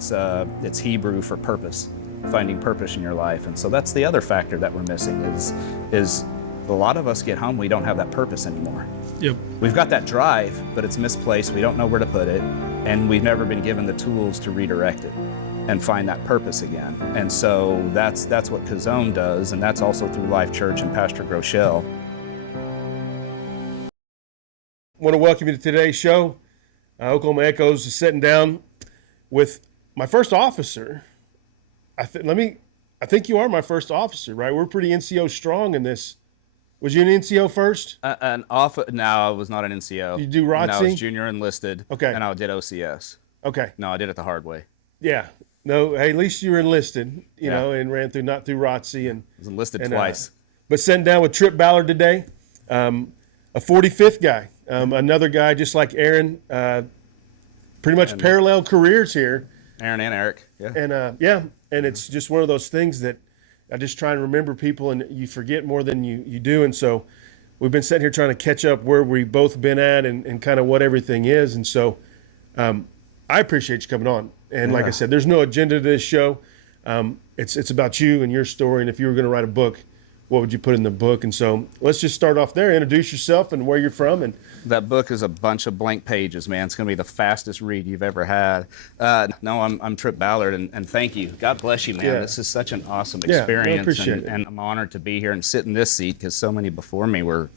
it's Hebrew for purpose, finding purpose in your life. And so that's the other factor that we're missing is a lot of us get home, we don't have that purpose anymore. Yep. We've got that drive, but it's misplaced. We don't know where to put it, and we've never been given the tools to redirect it and find that purpose again. And so that's what Kazone does, and that's also through Life Church and Pastor Groeschel. I want to welcome you to today's show. Oklahoma Echoes is sitting down with my first officer. I think you are my first officer, right? We're pretty NCO strong in this. Was you an NCO first? No, I was not an NCO. You do ROTC? No, I was junior enlisted. Okay. And I did OCS. Okay. No, I did it the hard way. Yeah. No, hey, at least you were enlisted, you Yeah. know, and ran through, not through ROTC. I was enlisted twice. But sitting down with Trip Ballard today, a 45th guy, another guy just like Aaron, pretty much parallel careers here. Aaron and Eric, yeah. And it's just one of those things that I just try and remember people, and you forget more than you do. And so we've been sitting here trying to catch up where we've both been at and kind of what everything is. And so I appreciate you coming on. And like I said, there's no agenda to this show. It's about you and your story. And if you were going to write a book, what would you put in the book? And so let's just start off there. Introduce yourself and where you're from. And that book is a bunch of blank pages, man. It's going to be the fastest read you've ever had. No, I'm Trip Ballard, and thank you. God bless you, man. Yeah. This is such an awesome experience. I appreciate it. And I'm honored to be here and sit in this seat because so many before me were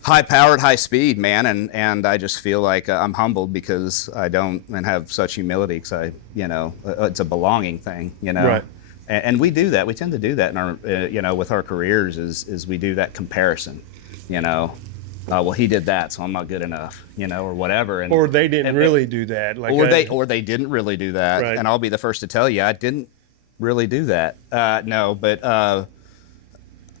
high-powered, high-speed, man. And I just feel like I'm humbled because I don't and have such humility because it's a belonging thing, you know. Right. And we do that. We tend to do that in our, with our careers. Is we do that comparison, well, he did that, so I'm not good enough, or whatever. Or they didn't really do that. Like or they didn't really do that. Right. And I'll be the first to tell you, I didn't really do that. No, but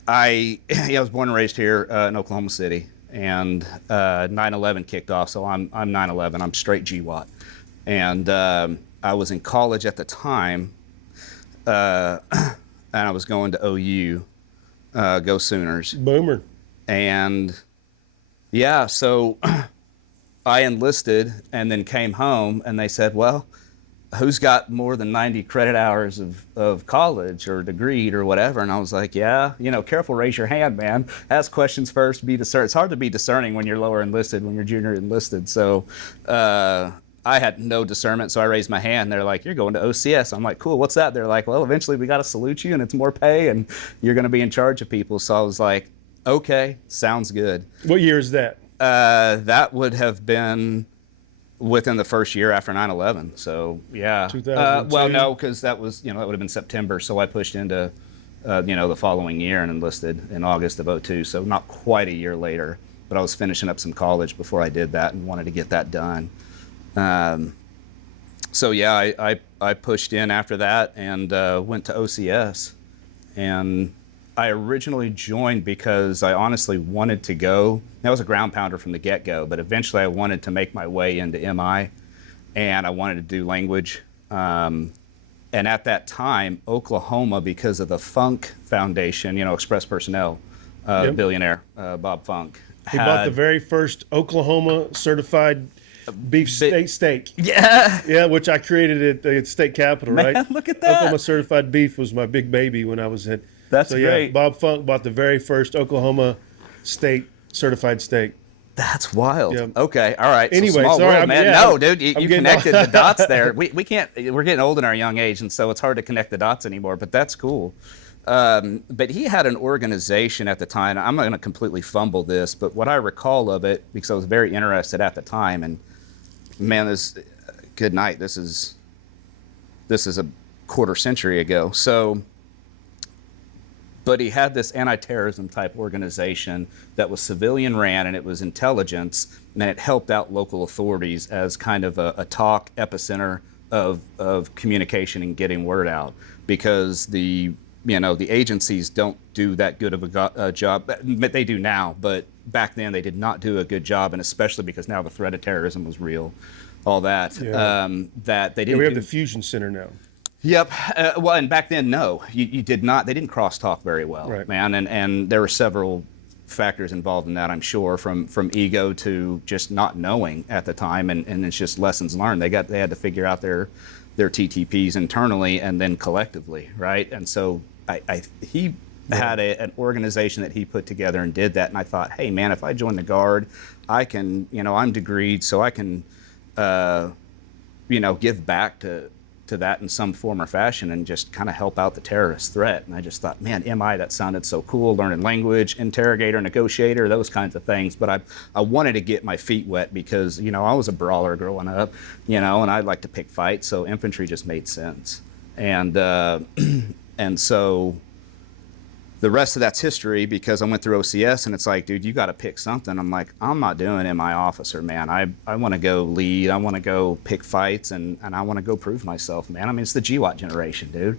I was born and raised here in Oklahoma City, and 9/11 kicked off. So I'm 9/11. I'm straight GWAT, and I was in college at the time. And I was going to OU, go Sooners. Boomer. And yeah, so I enlisted and then came home, and they said, well, who's got more than 90 credit hours of college or degree or whatever? And I was like, yeah, careful, raise your hand, man. Ask questions first, be discerning. It's hard to be discerning when you're lower enlisted, when you're junior enlisted. So I had no discernment, so I raised my hand. They're like, you're going to OCS. I'm like, cool, what's that? They're like, well, eventually we got to salute you, and it's more pay, and you're going to be in charge of people. So I was like, okay, sounds good. What year is that? That would have been within the first year after 9/11. So, yeah. 2002? Well, no, because that was, that would have been September. So I pushed into, the following year and enlisted in August of 2002. So not quite a year later. But I was finishing up some college before I did that and wanted to get that done. So yeah, I pushed in after that and went to OCS, and I originally joined because I honestly wanted to go. I was a ground pounder from the get-go, but eventually I wanted to make my way into MI, and I wanted to do language. And at that time, Oklahoma, because of the Funk Foundation, Express Personnel, billionaire Bob Funk. He bought the very first Oklahoma certified beef steak. Yeah. Yeah, which I created at the state capitol, Man, right? look at that. Oklahoma certified beef was my big baby when I was at. That's yeah, great. Bob Funk bought the very first Oklahoma state certified steak. That's wild. Yeah. Okay, all right. Anyway, so small sorry, world, man. yeah, no, dude, you connected the dots there. We can't. We're getting old in our young age, and so it's hard to connect the dots anymore. But that's cool. But he had an organization at the time. I'm not going to completely fumble this, but what I recall of it, because I was very interested at the time, and man, good night. This is a quarter century ago. So, but he had this anti-terrorism type organization that was civilian ran, and it was intelligence, and it helped out local authorities as kind of a talk epicenter of communication and getting word out, because the agencies don't do that good of a job. They do now, but back then they did not do a good job, and especially because now the threat of terrorism was real, all that. Yeah. That they didn't. We have the Fusion Center now. Yep. Well, and back then, no, you did not. They didn't crosstalk very well, right, man. And there were several factors involved in that, I'm sure, from ego to just not knowing at the time, and it's just lessons learned. They had to figure out their TTPs internally and then collectively, right? And so he had an organization that he put together and did that, and I thought, hey man, if I join the Guard, I can, I'm degreed, so I can give back to that in some form or fashion and just kind of help out the terrorist threat. And I just thought, man, MI, that sounded so cool, learning language, interrogator, negotiator, those kinds of things. But I wanted to get my feet wet because, I was a brawler growing up, and I'd like to pick fights, so infantry just made sense. And and so the rest of that's history, because I went through OCS and it's like, dude, you got to pick something. I'm like, I'm not doing MI officer, man. I want to go lead. I want to go pick fights, and I want to go prove myself, man. I mean, it's the GWAT generation, dude.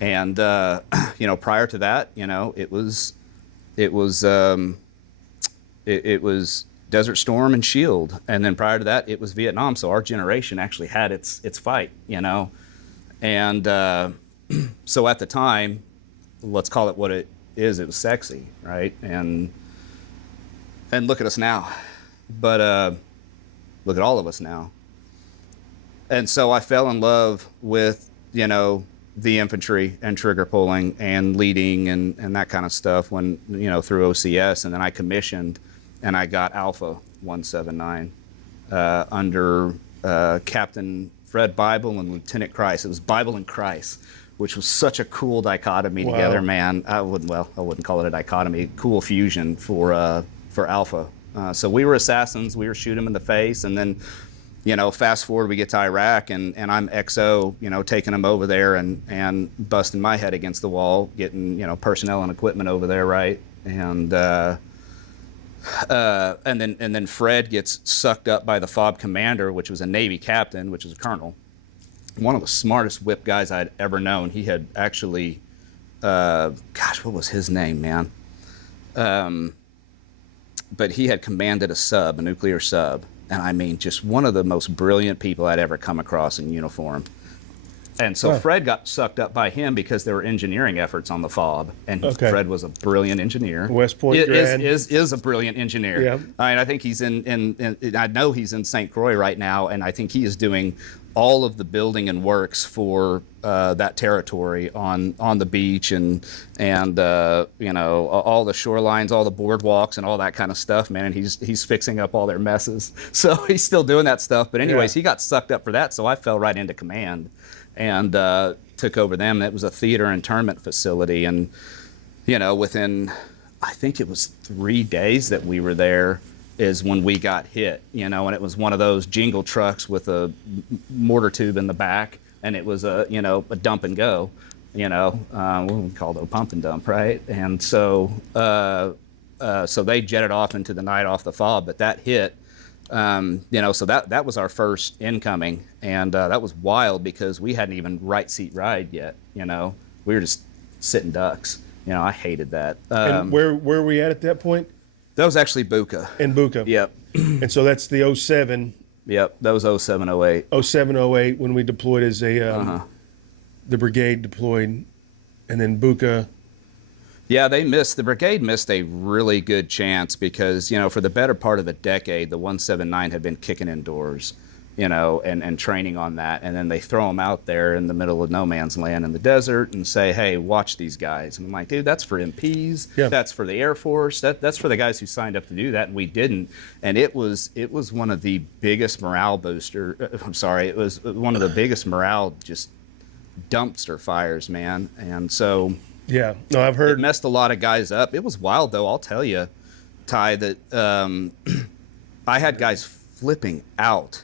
And, prior to that, it was Desert Storm and SHIELD. And then prior to that, it was Vietnam. So our generation actually had its fight, And so at the time, let's call it what it is, it was sexy, right? And look at us now. But look at all of us now. And so I fell in love with, the infantry and trigger pulling and leading and that kind of stuff when, through OCS. And then I commissioned and I got Alpha 179 under Captain Fred Bible and Lieutenant Christ. It was Bible and Christ, which was such a cool dichotomy together, man. I wouldn't call it a dichotomy, cool fusion for Alpha. So we were assassins, we were shooting them in the face, and then, fast forward, we get to Iraq, and I'm XO, taking them over there and busting my head against the wall, getting, personnel and equipment over there, right? And then Fred gets sucked up by the FOB commander, which was a Navy captain, which was a colonel. One of the smartest whip guys I'd ever known. He had actually, what was his name, man? But he had commanded a nuclear sub. And I mean, just one of the most brilliant people I'd ever come across in uniform. And so Fred got sucked up by him because there were engineering efforts on the FOB, and Fred was a brilliant engineer. West Point grad. Is a brilliant engineer. Yeah. I mean, I think he's I know he's in St. Croix right now, and I think he is doing all of the building and works for that territory on the beach and all the shorelines, all the boardwalks, and all that kind of stuff, man. And he's fixing up all their messes. So he's still doing that stuff. But anyways, he got sucked up for that, so I fell right into command and took over them. It was a theater internment facility, and within, I think it was 3 days that we were there, is when we got hit, and it was one of those jingle trucks with a mortar tube in the back, and it was a dump and go, what we call it, a pump and dump, right? And so so they jetted off into the night off the FOB, but that hit. So that was our first incoming, and that was wild because we hadn't even right seat ride yet. We were just sitting ducks. I hated that. And where were we at that point? That was actually Buka. In Buka. Yep. And so that's the 07. Yep, that was 07, 08. 07, 08 when we deployed as the brigade deployed, and then Buka. Yeah, the brigade missed a really good chance because, for the better part of a decade, the 179 had been kicking indoors, and training on that. And then they throw them out there in the middle of no man's land in the desert and say, hey, watch these guys. And I'm like, dude, that's for MPs. Yeah. That's for the Air Force. That's for the guys who signed up to do that, and we didn't. And it was one of the biggest morale it was one of the biggest morale just dumpster fires, man. And so... yeah, no, I've heard. It messed a lot of guys up. It was wild, though. I'll tell you, Ty, that I had guys flipping out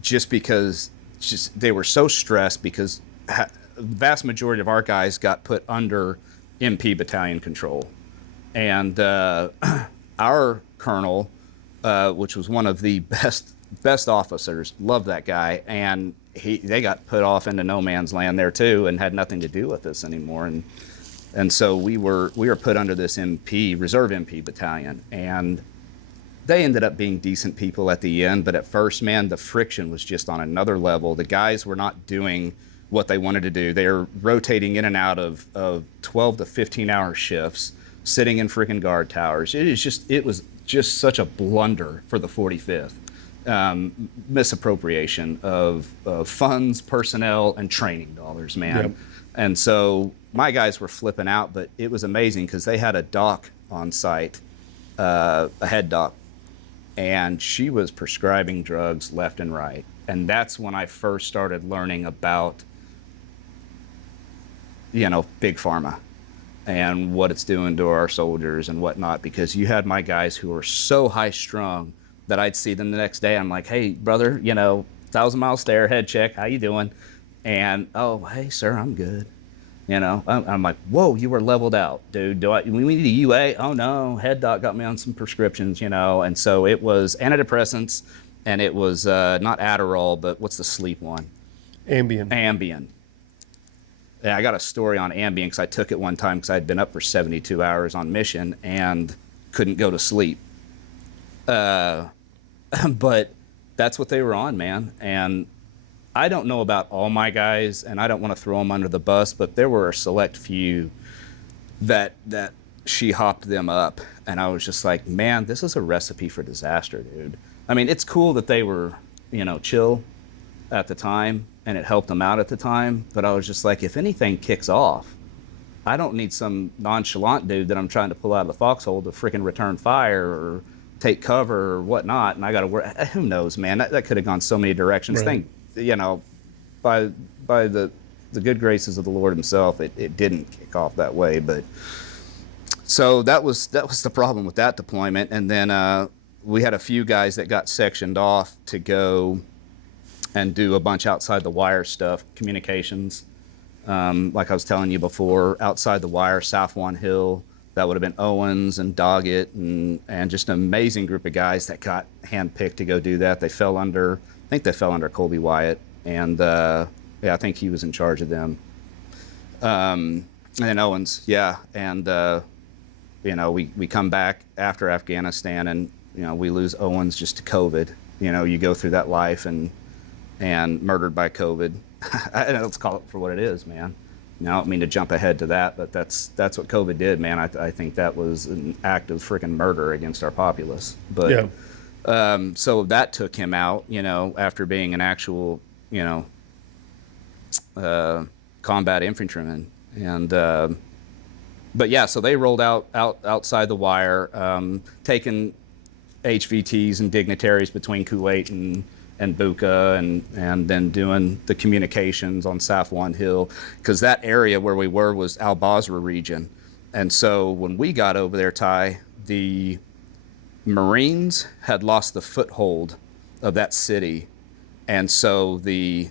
just because they were so stressed because the vast majority of our guys got put under MP battalion control. And our colonel, which was one of the best officers, loved that guy, and they got put off into no man's land there too and had nothing to do with us anymore. And so we were put under this reserve MP battalion, and they ended up being decent people at the end. But at first, man, the friction was just on another level. The guys were not doing what they wanted to do. They were rotating in and out of 12 to 15 hour shifts. sitting in freaking guard towers. It was just such a blunder for the 45th. Misappropriation of funds, personnel, and training dollars, man. Yep. And so my guys were flipping out, but it was amazing because they had a doc on site, a head doc, and she was prescribing drugs left and right. And that's when I first started learning about, big pharma and what it's doing to our soldiers and whatnot, because you had my guys who were so high strung that I'd see them the next day. I'm like, hey, brother, 1,000-mile stare, head check, how you doing? And, oh, hey, sir, I'm good. I'm like, whoa, you were leveled out, dude. We need a UA? Oh, no, head doc got me on some prescriptions, And so it was antidepressants, and it was not Adderall, but what's the sleep one? Ambien. Yeah, I got a story on Ambien because I took it one time because I'd been up for 72 hours on mission and couldn't go to sleep. But that's what they were on, man. And I don't know about all my guys, and I don't want to throw them under the bus, but there were a select few that she hopped them up. And I was just like, man, this is a recipe for disaster, dude. I mean, it's cool that they were, chill at the time, and it helped them out at the time. But I was just like, if anything kicks off, I don't need some nonchalant dude that I'm trying to pull out of the foxhole to freaking return fire or take cover or whatnot. And I got to work. Who knows, man? That could have gone so many directions. Right. By the good graces of the Lord himself, it didn't kick off that way. But so that was the problem with that deployment. And then we had a few guys that got sectioned off to go and do a bunch outside the wire stuff, communications. Like I was telling you before, outside the wire, South One Hill, that would have been Owens and Doggett and just an amazing group of guys that got handpicked to go do that. I think they fell under Colby Wyatt, and I think he was in charge of them. And then Owens, yeah, and we come back after Afghanistan, and we lose Owens just to COVID. You go through that life and murdered by COVID. Let's call it for what it is, man. I don't mean to jump ahead to that, but that's what COVID did, man. I think that was an act of freaking murder against our populace. But Yeah. so that took him out, after being an actual, combat infantryman. And but yeah, so they rolled outside the wire, taking HVTs and dignitaries between Kuwait and Buka, and then doing the communications on South One Hill, because that area where we were was Al Basra region. And so when we got over there, Ty, the Marines had lost the foothold of that city, and so the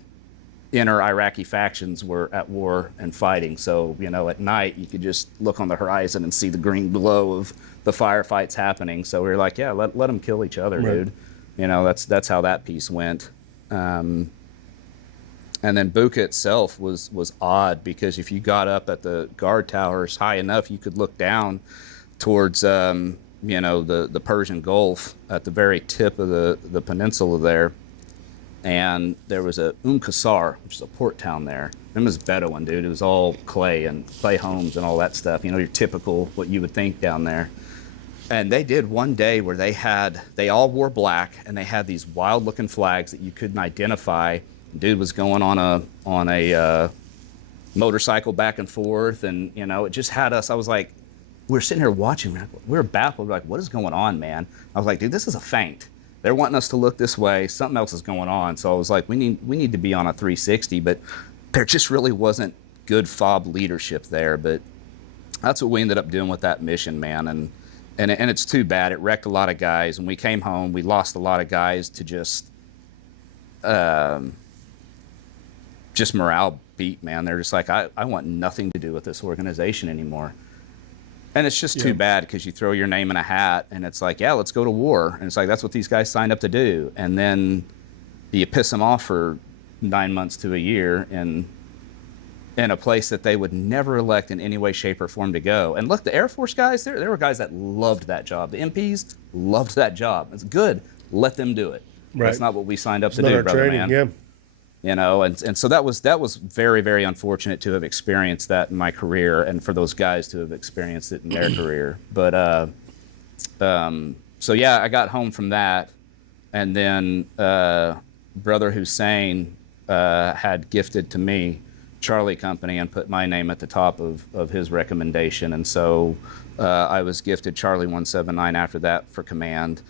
inner Iraqi factions were at war and fighting. So at night you could just look on the horizon and see the green glow of the firefights happening. So we were like, yeah, let them kill each other, right. dude. That's how that piece went. And then Buka itself was odd, because if you got up at the guard towers high enough, you could look down towards the Persian Gulf at the very tip of the peninsula there. And there was a Qasar, which is a port town there. It was Bedouin, dude. It was all clay homes and all that stuff. Your typical what you would think down there. And they did one day where they all wore black, and they had these wild looking flags that you couldn't identify. Dude was going on a motorcycle back and forth, and it just had us. I was like, we were sitting here watching, we were baffled. We're like, what is going on, man? I was like, dude, this is a feint. They're wanting us to look this way. Something else is going on. So I was like, we need to be on a 360, but there just really wasn't good FOB leadership there. But that's what we ended up doing with that mission, man. And it's too bad. It wrecked a lot of guys. When we came home, we lost a lot of guys to just morale beat, man. They're just like, I want nothing to do with this organization anymore. And it's just too bad, because you throw your name in a hat and it's like, yeah, let's go to war. And it's like, that's what these guys signed up to do. And then you piss them off for 9 months to a year in a place that they would never elect in any way, shape, or form to go. And look, the Air Force guys, there were guys that loved that job. The MPs loved that job. It's good. Let them do it. Right. That's not what we signed up to not do, our brother, training, man. you know, and so that was very, very unfortunate to have experienced that in my career, and for those guys to have experienced it in their career. But so yeah, I got home from that, and then Brother Hussein had gifted to me Charlie Company and put my name at the top of his recommendation, and so I was gifted Charlie 179 after that for command.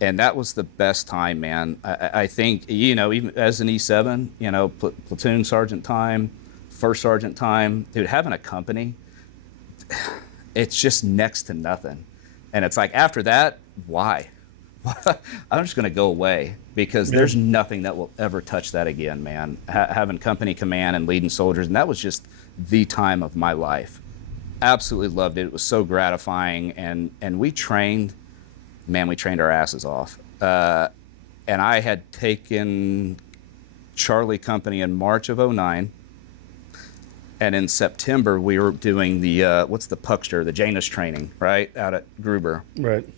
And that was the best time, man. I think, you know, even as an E7, you know, platoon sergeant time, first sergeant time, dude, having a company, it's just next to nothing. And it's like, after that, why? I'm just going to go away, because there's nothing that will ever touch that again, man. Having company command and leading soldiers, and that was just the time of my life. Absolutely loved it. It was so gratifying, and we trained. Man, we trained our asses off. And I had taken Charlie Company in March of '09. And in September, we were doing the, what's the Puckster, the Janus training, right, out at Gruber. Right.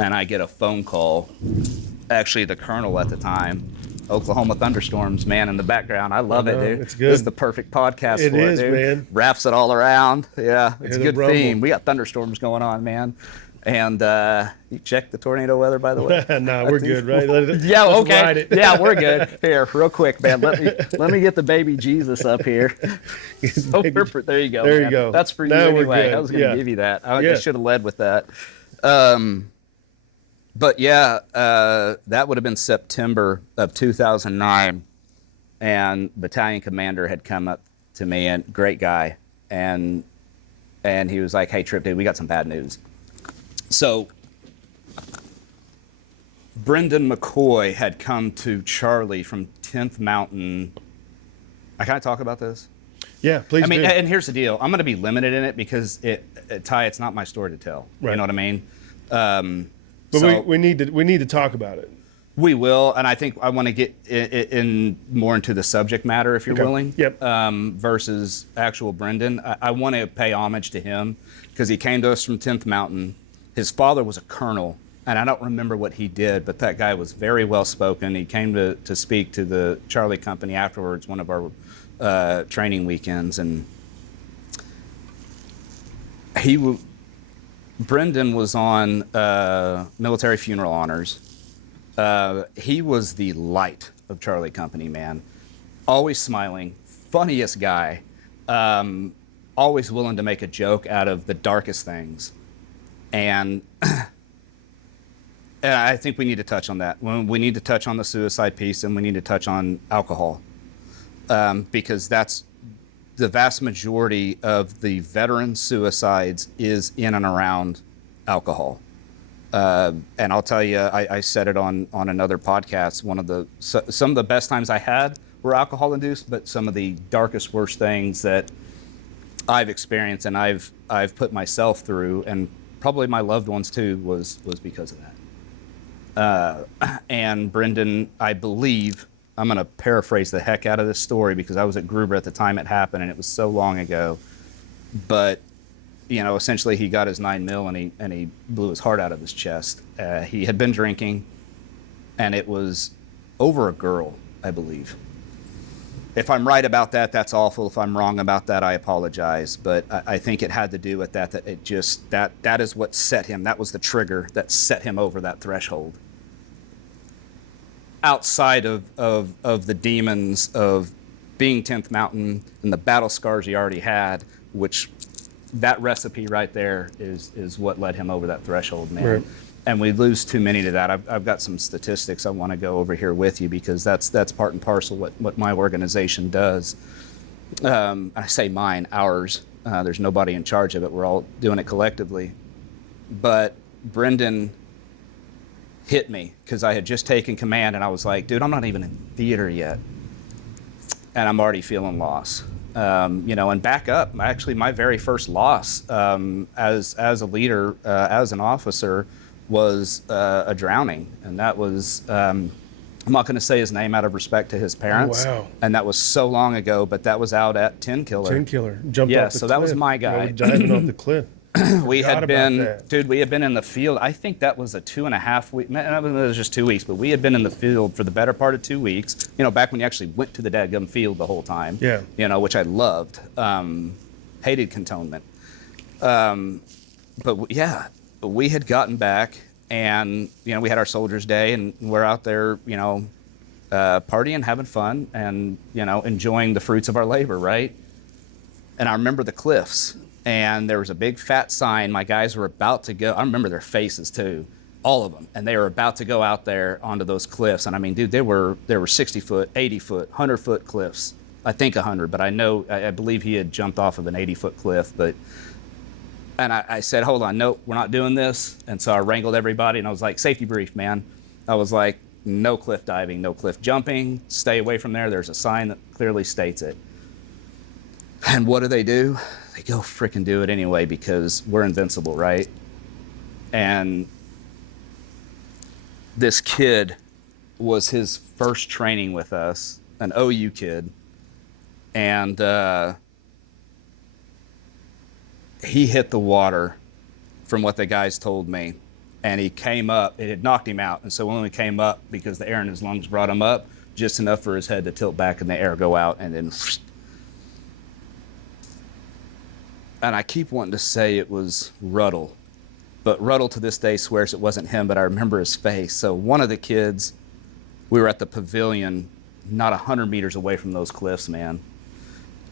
And I get a phone call, actually the colonel at the time, Oklahoma thunderstorms, man, in the background. I love it, dude. It's good. This is the perfect podcast It for is, it, dude. man. Wraps it all around. Yeah, it's a the good rumble. theme. We got thunderstorms going on, man. And you check the tornado weather, by the way? No, we're good, right? Yeah, Let's okay. ride it. Yeah, we're good. Here, real quick, man. Let me get the baby Jesus up here. There you go. There you man. go. That's for you Now we're anyway. good. I was going to Yeah. give you that. I Yeah. should have led with that. But yeah, that would have been September of 2009, and battalion commander had come up to me, and great guy, and he was like, "Hey, Trip, dude, we got some bad news." So Brendan McCoy had come to Charlie from 10th Mountain. Can I talk about this? Yeah, please. I mean, do. and here's the deal. I'm going to be limited in it because Ty, it's not my story to tell. Right. You know what I mean? But So we need to talk about it. we will, and I think I want to get in more into the subject matter, if you're Okay. willing. Yep. Versus actual Brendan. I want to pay homage to him because he came to us from 10th Mountain. His father was a colonel, and I don't remember what he did, but that guy was very well spoken. He came to speak to the Charlie Company afterwards, one of our training weekends, and Brendan was on military funeral honors. He was the light of Charlie Company, man. Always smiling, funniest guy, always willing to make a joke out of the darkest things. And I think we need to touch on that. We need to touch on the suicide piece, and we need to touch on alcohol, because that's the vast majority of the veteran suicides is in and around alcohol. And I'll tell you, I said it on another podcast. Some of the best times I had were alcohol induced, but some of the darkest, worst things that I've experienced and I've put myself through, and probably my loved ones too, was because of that. And Brendan, I believe, I'm going to paraphrase the heck out of this story because I was at Gruber at the time it happened, and it was so long ago. But you know, essentially, he got his 9mm and he blew his heart out of his chest. He had been drinking, and it was over a girl, I believe. If I'm right about that, that's awful. If I'm wrong about that, I apologize. But I think it had to do with that. That it just that is what set him. That was the trigger that set him over that threshold. Outside of the demons of being 10th Mountain and the battle scars he already had, which that recipe right there is what led him over that threshold, man. Right. And we lose too many to that. I've got some statistics I want to go over here with you because that's part and parcel what my organization does. I say mine, ours. There's nobody in charge of it. We're all doing it collectively. But Brendan hit me because I had just taken command, and I was like, dude, I'm not even in theater yet, and I'm already feeling loss. You know, and back up, actually my very first loss as a leader, as an officer, was a drowning. And that was, I'm not going to say his name out of respect to his parents. Oh, wow. And that was so long ago, but that was out at 10 Killer. 10 Killer jumped Yeah, off the so cliff. that was my guy. Diving off the cliff. We Forgot had about been, that. dude, we had been in the field. I think that was a 2.5 week. It was just 2 weeks, but we had been in the field for the better part of 2 weeks. You know, back when you actually went to the dadgum field the whole time. Yeah. You know, which I loved. Hated cantonment. Yeah, we had gotten back, and you know, we had our Soldiers' Day, and we're out there, you know, partying, having fun, and you know, enjoying the fruits of our labor, right? And I remember the cliffs, and there was a big fat sign. My guys were about to go. I remember their faces too, all of them, and they were about to go out there onto those cliffs. And I mean, dude, there were 60-foot, 80-foot, 100-foot cliffs. I think 100, but I believe he had jumped off of an 80-foot cliff. And I said, hold on, nope, we're not doing this. And so I wrangled everybody, and I was like, safety brief, man. I was like, no cliff diving, no cliff jumping, stay away from there. There's a sign that clearly states it. And what do? They go frickin' do it anyway, because we're invincible, right? And this kid was his first training with us, an OU kid. And he hit the water, from what the guys told me, and he came up. It had knocked him out, and so when he came up, because the air in his lungs brought him up, just enough for his head to tilt back and the air go out, and then. And I keep wanting to say it was Ruddle, but Ruddle to this day swears it wasn't him, but I remember his face. So one of the kids, we were at the pavilion, not 100 meters away from those cliffs, man.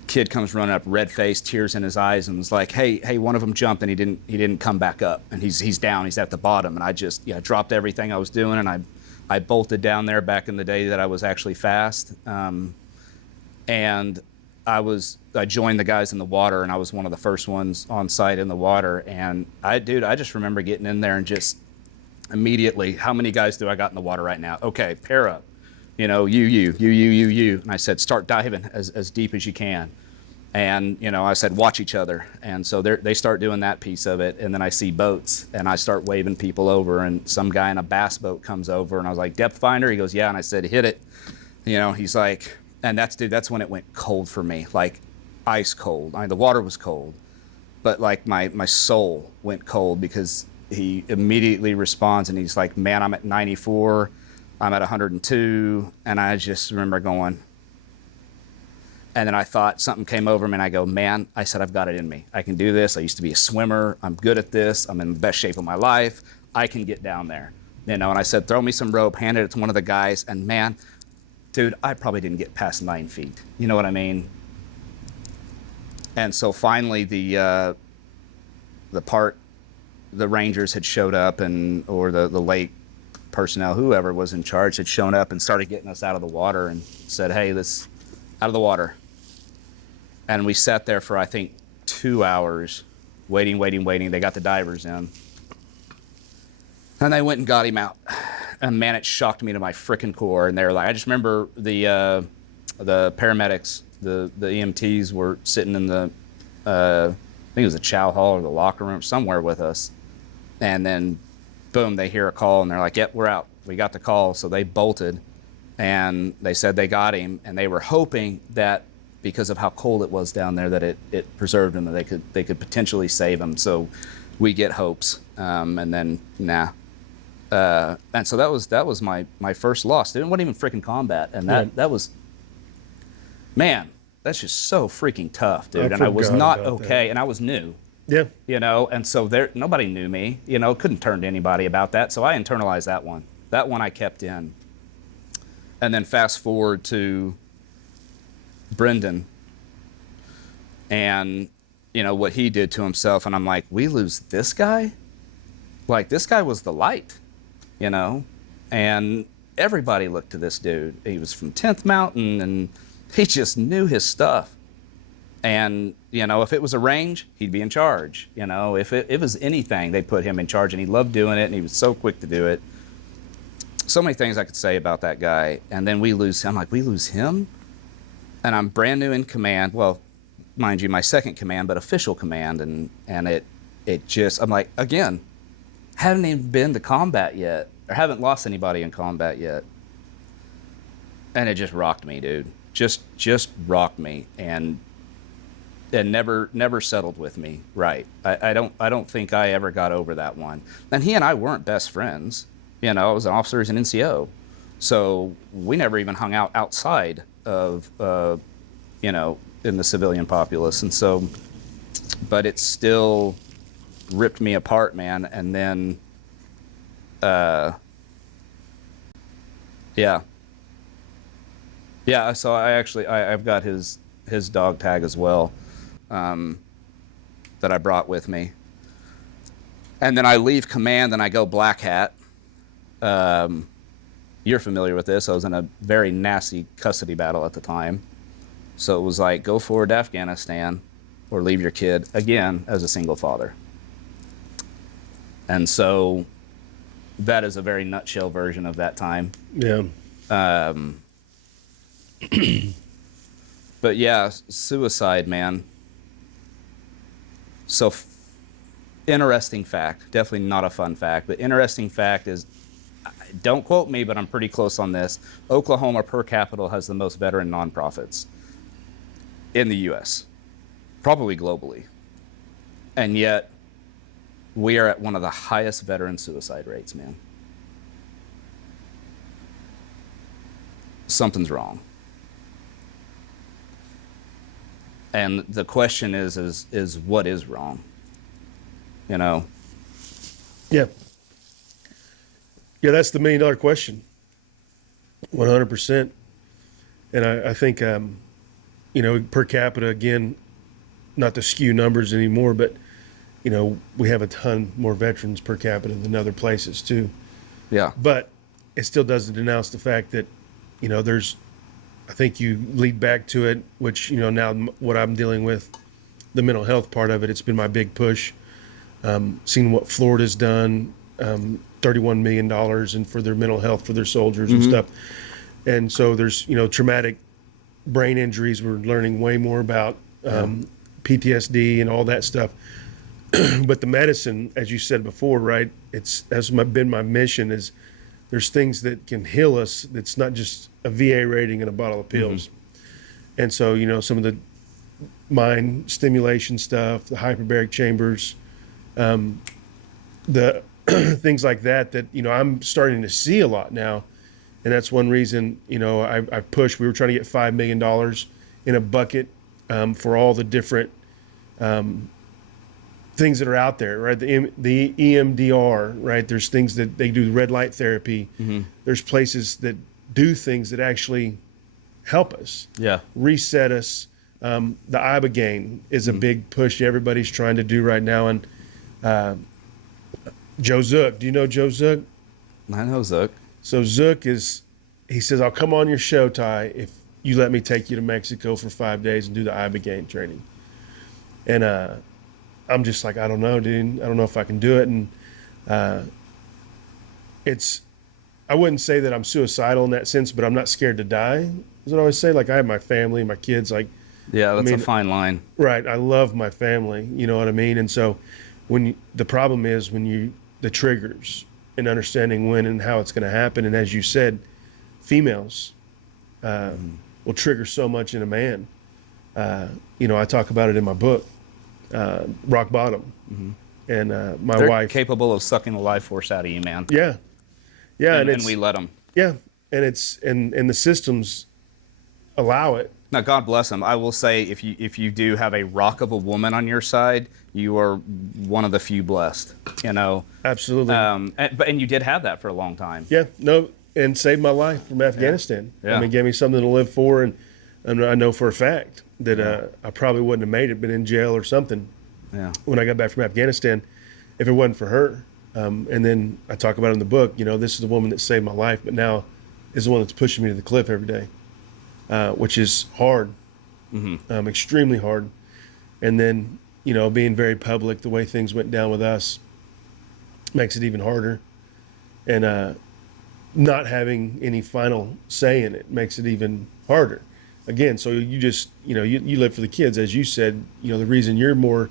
Kid comes running up, red face, tears in his eyes, and was like, hey, one of them jumped, and he didn't come back up, and he's down, he's at the bottom. And I just dropped everything I was doing, and I bolted down there back in the day that I was actually fast. And I joined the guys in the water, and I was one of the first ones on site in the water. And I just remember getting in there and just immediately, how many guys do I got in the water right now? Okay, pair up. You know, you. And I said, start diving as deep as you can. And, you know, I said, watch each other. And so they start doing that piece of it. And then I see boats, and I start waving people over, and some guy in a bass boat comes over, and I was like, depth finder? He goes, yeah. And I said, hit it. You know, he's like, and that's when it went cold for me, like ice cold. I mean, the water was cold, but like my soul went cold, because he immediately responds, and he's like, man, I'm at 94. I'm at 102. And I just remember going, and then I thought something came over me, and I go, man, I said, I've got it in me. I can do this. I used to be a swimmer. I'm good at this. I'm in the best shape of my life. I can get down there. You know, and I said, throw me some rope, handed it to one of the guys, and man, dude, I probably didn't get past 9 feet. You know what I mean? And so finally the Rangers had showed up, or the lake personnel, whoever was in charge, had shown up and started getting us out of the water, and said, hey, let's out of the water. And we sat there for, I think, 2 hours, waiting. They got the divers in. And they went and got him out. And man, it shocked me to my frickin' core. And they were like, I just remember the paramedics, the EMTs were sitting in the, I think it was the chow hall or the locker room, somewhere with us. And then, boom, they hear a call, and they're like, yep, we're out. We got the call. So they bolted, and they said they got him. And they were hoping that, because of how cold it was down there, that it preserved him, that they could potentially save him. So we get hopes. And then, nah. And so that was my first loss. It wasn't even freaking combat, and that was, man, that's just so freaking tough, dude. And I was not okay, and I was new. Yeah. You know, and so nobody knew me. You know, couldn't turn to anybody about that. So I internalized that one. That one I kept in. And then fast forward to Brendan, and you know what he did to himself, and I'm like, we lose this guy? Like, this guy was the light. You know, and everybody looked to this dude. He was from 10th Mountain, and he just knew his stuff. And, you know, if it was a range, he'd be in charge. You know, if it was anything, they'd put him in charge, and he loved doing it, and he was so quick to do it. So many things I could say about that guy. And then we lose him. I'm like, we lose him? And I'm brand new in command. Well, mind you, my second command, but official command. And it just, I'm like, again, haven't even been to combat yet, or haven't lost anybody in combat yet. And it just rocked me, dude. Just rocked me. And and never settled with me. Right. I don't think I ever got over that one. And he and I weren't best friends. You know, I was an officer as an NCO. So we never even hung out outside of, you know, in the civilian populace. And so, but it still ripped me apart, man. And then, yeah. Yeah, so I've got his dog tag as well, that I brought with me. And then I leave command and I go black hat. You're familiar with this. I was in a very nasty custody battle at the time. So it was like, go forward to Afghanistan or leave your kid, again, as a single father. And so that is a very nutshell version of that time. Yeah. But yeah, suicide, man. So interesting fact, definitely not a fun fact, but interesting fact is, don't quote me, but I'm pretty close on this. Oklahoma per capita has the most veteran nonprofits in the U.S., probably globally. And yet, we are at one of the highest veteran suicide rates, man. Something's wrong. And the question is what is wrong? You know? Yeah. Yeah, that's the $1 million question. 100%. And I think, you know, per capita, again, not to skew numbers anymore, but, you know, we have a ton more veterans per capita than other places too. Yeah. But it still doesn't denounce the fact that, you know, I think you lead back to it, which, you know, now what I'm dealing with, the mental health part of it, it's been my big push. Seeing what Florida's done, $31 million and for their mental health for their soldiers and stuff. And so there's, you know, traumatic brain injuries. We're learning way more about PTSD and all that stuff. But the medicine, as you said before, right, that's been my mission is there's things that can heal us. It's not just a VA rating and a bottle of pills. And so, you know, some of the mind stimulation stuff, the hyperbaric chambers, the things like that, you know, I'm starting to see a lot now. And that's one reason, you know, I pushed. We were trying to get $5 million in a bucket for all the different things that are out there, right? The EMDR, right? There's things that they do, red light therapy. There's places that do things that actually help us, reset us. The Ibogaine is a big push everybody's trying to do right now. And Joe Zook, do you know Joe Zook? I know Zook. So Zook he says, I'll come on your show, Ty, if you let me take you to Mexico for 5 days and do the Ibogaine training. And I'm just like, I don't know, dude. I don't know if I can do it. And I wouldn't say that I'm suicidal in that sense, but I'm not scared to die, is what I always say. Like, I have my family, my kids, like. Yeah, that's a fine line. Right. I love my family, you know what I mean? And so the problem is the triggers and understanding when and how it's going to happen. And as you said, females will trigger so much in a man. You know, I talk about it in my book, Rock Bottom. And They're wife. capable of sucking the life force out of you, man. Yeah. Yeah. And we let them. Yeah. And and the systems allow it. Now, God bless them. I will say, if you do have a rock of a woman on your side, you are one of the few blessed. You know. Absolutely. And you did have that for a long time. Yeah. No. And saved my life from Afghanistan. Yeah. I mean, gave me something to live for, and I know for a fact that I probably wouldn't have made it, been in jail or something. Yeah. When I got back from Afghanistan, if it wasn't for her. And then I talk about it in the book. You know, this is the woman that saved my life, but now is the one that's pushing me to the cliff every day. Which is hard, extremely hard. And then, you know, being very public, the way things went down with us makes it even harder. And not having any final say in it makes it even harder. Again, so you just, you know, you live for the kids. As you said, you know, the reason you're more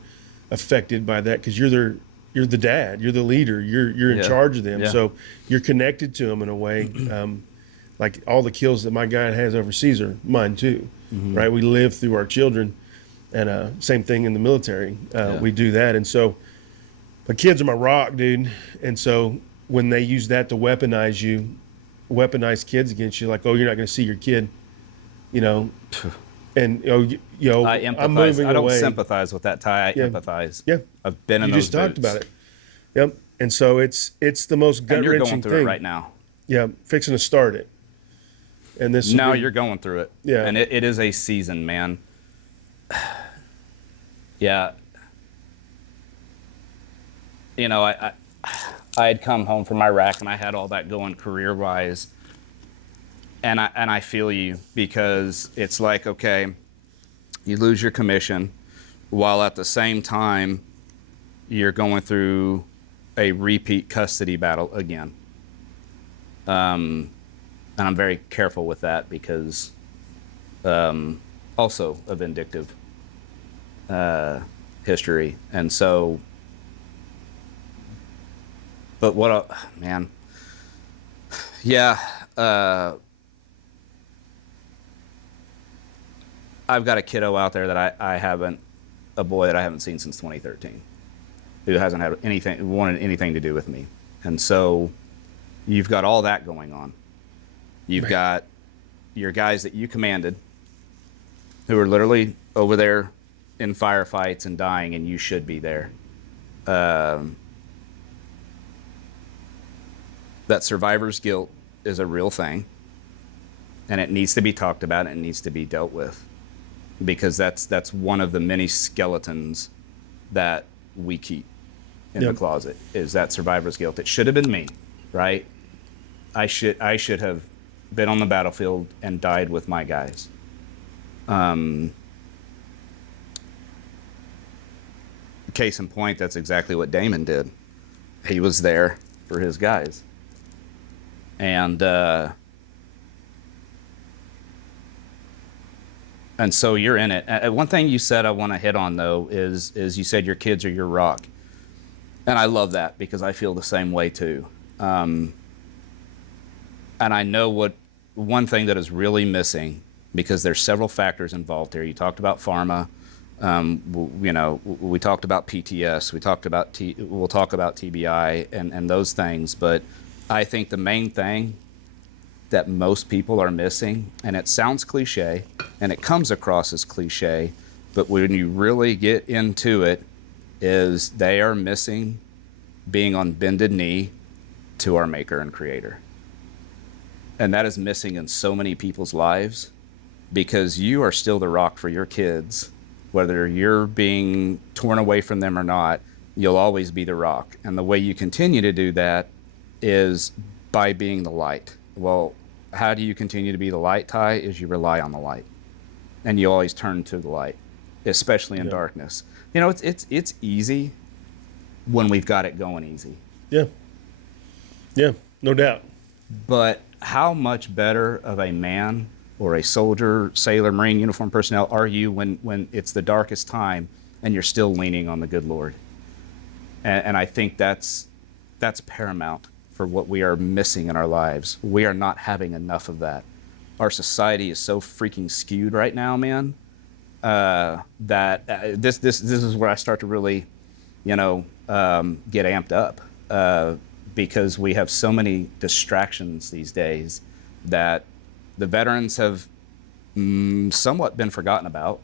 affected by that because you're the dad, you're the leader, you're in charge of them. Yeah. So you're connected to them in a way. Like all the kills that my guy has overseas are mine too, right? We live through our children. And same thing in the military. We do that. And so my kids are my rock, dude. And so when they use that to weaponize weaponize kids against you, like, oh, you're not going to see your kid, you know, and I empathize. I'm moving I don't away. sympathize with that, Ty. I empathize. Yeah, I've been in you those just talked boots. about it. Yep. And so it's the most gut And you're wrenching going through thing it right now. Yeah, fixing to start it. And this Now you're going through it. Yeah. And it is a season, man. Yeah. You know, I had come home from Iraq and I had all that going career-wise. And I feel you, because it's like, okay, you lose your commission while at the same time you're going through a repeat custody battle again. And I'm very careful with that because also a vindictive history. And so, but man, yeah, I've got a kiddo out there that a boy that I haven't seen since 2013, who hasn't had wanted anything to do with me. And so you've got all that going on. You've got your guys that you commanded who are literally over there in firefights and dying, and you should be there. That survivor's guilt is a real thing, and it needs to be talked about and it needs to be dealt with, because that's one of the many skeletons that we keep in the closet, is that survivor's guilt. It should have been me, right? I should have been on the battlefield and died with my guys. Case in point, that's exactly what Damon did. He was there for his guys. And so you're in it. One thing you said I want to hit on, though, is you said your kids are your rock. And I love that, because I feel the same way too. And I know one thing that is really missing, because there's several factors involved here. You talked about pharma. We talked about PTS. We'll talk about TBI and those things. But I think the main thing that most people are missing, and it sounds cliche, and it comes across as cliche, but when you really get into it, is they are missing being on bended knee to our Maker and Creator. And that is missing in so many people's lives, because you are still the rock for your kids. Whether you're being torn away from them or not, you'll always be the rock. And the way you continue to do that is by being the light. Well, how do you continue to be the light, Ty? Is you rely on the light. And you always turn to the light, especially in darkness. You know, it's easy when we've got it going easy. Yeah. Yeah, no doubt. But how much better of a man or a soldier, sailor, Marine, uniformed personnel are you when it's the darkest time and you're still leaning on the good Lord? And I think that's paramount for what we are missing in our lives. We are not having enough of that. Our society is so freaking skewed right now, man, that this is where I start to really, get amped up, because we have so many distractions these days that the veterans have somewhat been forgotten about.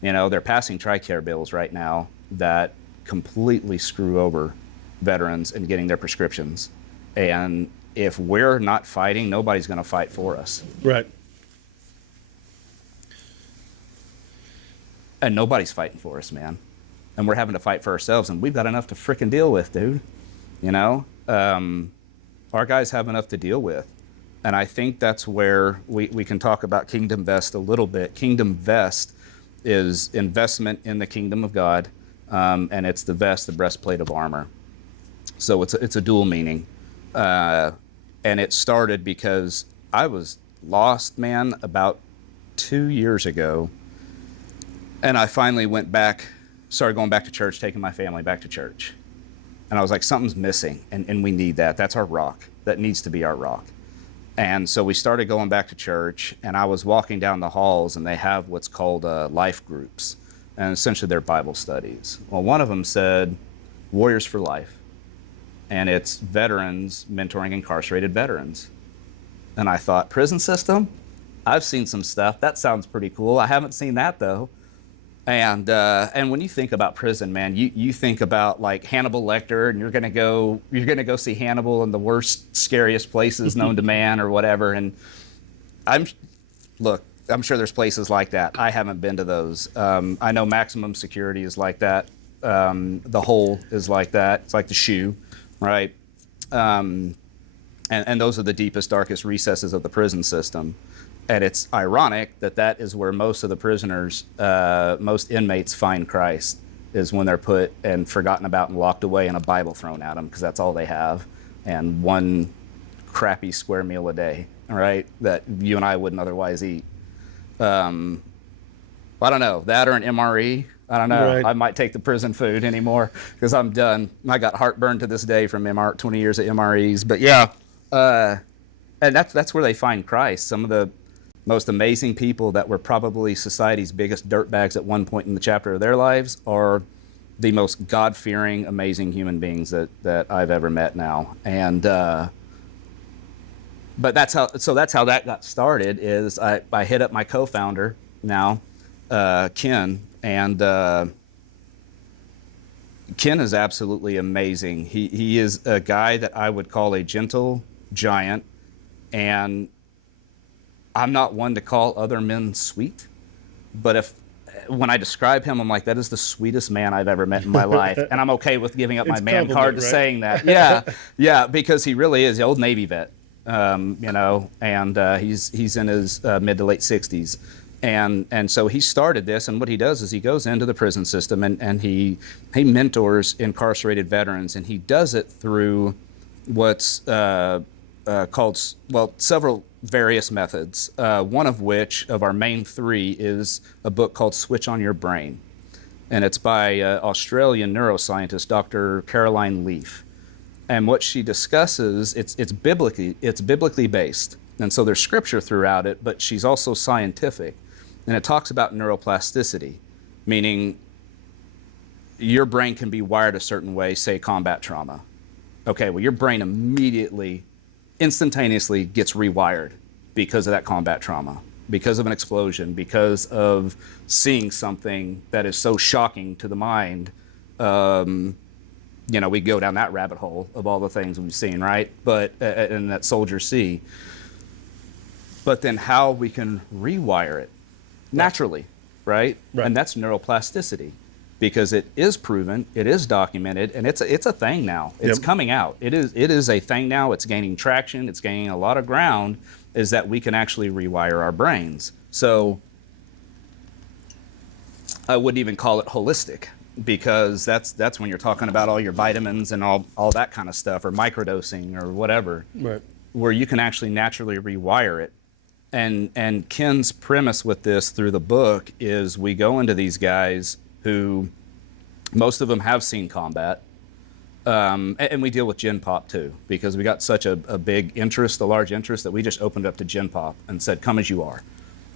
You know, they're passing TRICARE bills right now that completely screw over veterans and getting their prescriptions. And if we're not fighting, nobody's going to fight for us. Right. And nobody's fighting for us, man. And we're having to fight for ourselves, and we've got enough to frickin' deal with, dude. You know? Our guys have enough to deal with. And I think that's where we can talk about KingdomVest a little bit. KingdomVest is investment in the kingdom of God, and it's the vest, the breastplate of armor. So it's a dual meaning. And it started because I was lost, man, about 2 years ago. And I finally started going back to church, taking my family back to church. And I was like, something's missing, and we need that. That's our rock. That needs to be our rock. And so we started going back to church, and I was walking down the halls, and they have what's called life groups. and essentially they're Bible studies. Well, one of them said Warriors for Life, and it's veterans mentoring incarcerated veterans. And I thought, prison system? I've seen some stuff. That sounds pretty cool. I haven't seen that though. And when you think about prison, man, you think about like Hannibal Lecter, and you're gonna go see Hannibal in the worst, scariest places known to man or whatever. And I'm sure there's places like that. I haven't been to those. I know maximum security is like that. The Hole is like that. It's like the Shoe, right? And those are the deepest, darkest recesses of the prison system. And it's ironic that is where most of the prisoners, most inmates find Christ, is when they're put and forgotten about and locked away and a Bible thrown at them, because that's all they have, and one crappy square meal a day, right, that you and I wouldn't otherwise eat. I don't know, that or an MRE. I don't know. Right. I might take the prison food anymore because I'm done. I got heartburn to this day from 20 years of MREs. But yeah, and that's where they find Christ. Some of the most amazing people that were probably society's biggest dirtbags at one point in the chapter of their lives are the most God-fearing, amazing human beings that I've ever met now. And but that's how that got started. Is I hit up my co-founder now, Ken, and Ken is absolutely amazing. He is a guy that I would call a gentle giant, and I'm not one to call other men sweet, but when I describe him, I'm like, that is the sweetest man I've ever met in my life, and I'm okay with giving up my man card to saying that. Yeah, because he really is the old Navy vet, and he's in his mid to late 60s, and so he started this, and what he does is he goes into the prison system and he mentors incarcerated veterans, and he does it through what's called, several various methods, one of which, of our main three, is a book called Switch on Your Brain. And it's by Australian neuroscientist Dr. Caroline Leaf. And what she discusses, it's biblically based. And so there's scripture throughout it, but she's also scientific. And it talks about neuroplasticity, meaning your brain can be wired a certain way, say combat trauma. Okay, well, your brain immediately, instantaneously gets rewired because of that combat trauma, because of an explosion, because of seeing something that is so shocking to the mind. We go down that rabbit hole of all the things we've seen, right? But and that soldiers see. But then how we can rewire it naturally, right? And that's neuroplasticity. Because it is proven, it is documented, and it's a thing now. It's coming out. It is a thing now. It's gaining traction. It's gaining a lot of ground. Is that we can actually rewire our brains. So I wouldn't even call it holistic, because that's when you're talking about all your vitamins and all that kind of stuff, or microdosing or whatever, right, where you can actually naturally rewire it. And Ken's premise with this through the book is we go into these guys who most of them have seen combat, and we deal with Gen Pop too, because we got such a big interest, a large interest, that we just opened up to Gen Pop and said, come as you are.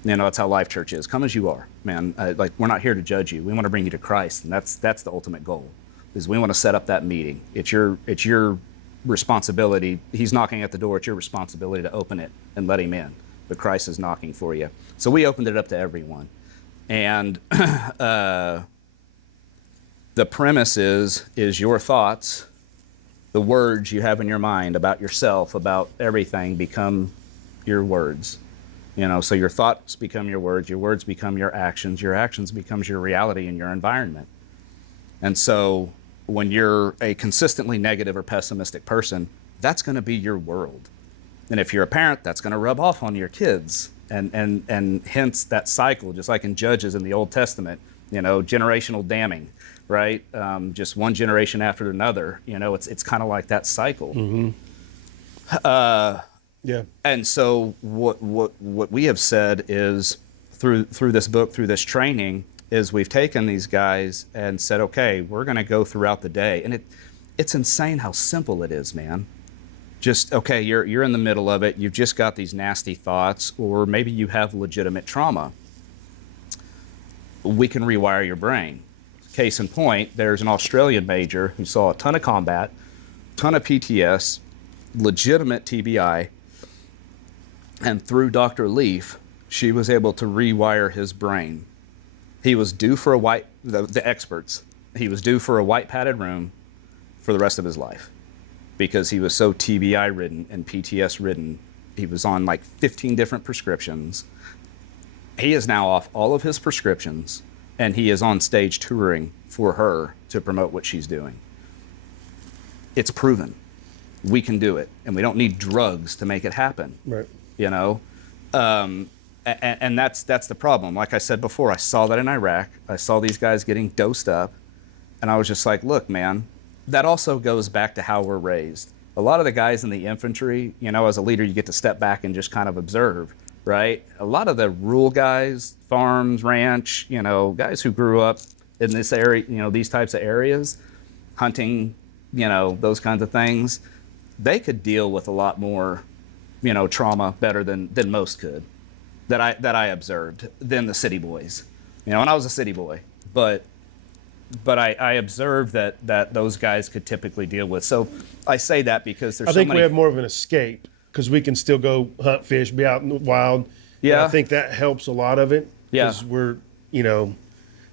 That's how Life Church is. Come as you are, man. We're not here to judge you. We want to bring you to Christ, and that's the ultimate goal, is we want to set up that meeting. It's your responsibility. He's knocking at the door. It's your responsibility to open it and let him in. But Christ is knocking for you. So we opened it up to everyone. And the premise is your thoughts, the words you have in your mind about yourself, about everything, become your words. So your thoughts become your words become your actions becomes your reality and your environment. And so when you're a consistently negative or pessimistic person, that's going to be your world. And if you're a parent, that's going to rub off on your kids. And hence that cycle, just like in Judges in the Old Testament, generational damning, right? Just one generation after another, it's kind of like that cycle. Mm-hmm. And so what we have said is through this book, through this training, is we've taken these guys and said, okay, we're going to go throughout the day. And it's insane how simple it is, man. Just, okay, you're in the middle of it. You've just got these nasty thoughts, or maybe you have legitimate trauma. we can rewire your brain. Case in point, there's an Australian major who saw a ton of combat, ton of PTS, legitimate TBI, and through Dr. Leaf, she was able to rewire his brain. He was due for the experts, he was due for a white padded room for the rest of his life because he was so TBI ridden and PTS ridden. He was on like 15 different prescriptions. He is now off all of his prescriptions, and he is on stage touring for her to promote what she's doing. It's proven. We can do it, and we don't need drugs to make it happen. Right. You know? And that's the problem. Like I said before, I saw that in Iraq. I saw these guys getting dosed up, and I was just like, look, man, that also goes back to how we're raised. A lot of the guys in the infantry, you know, as a leader, you get to step back and just kind of observe, right? A lot of the rural guys, farms, ranch, you know, guys who grew up in this area, you know, these types of areas, hunting, you know, those kinds of things, they could deal with a lot more, you know, trauma better than most could that I observed than the city boys. You know, and I was a city boy, but I observed that those guys could typically deal with. So I say that because there's I think so many. we have more of an escape because we can still go hunt, fish, be out in the wild. Yeah. And I think that helps a lot of it. Yeah. Because we're, you know,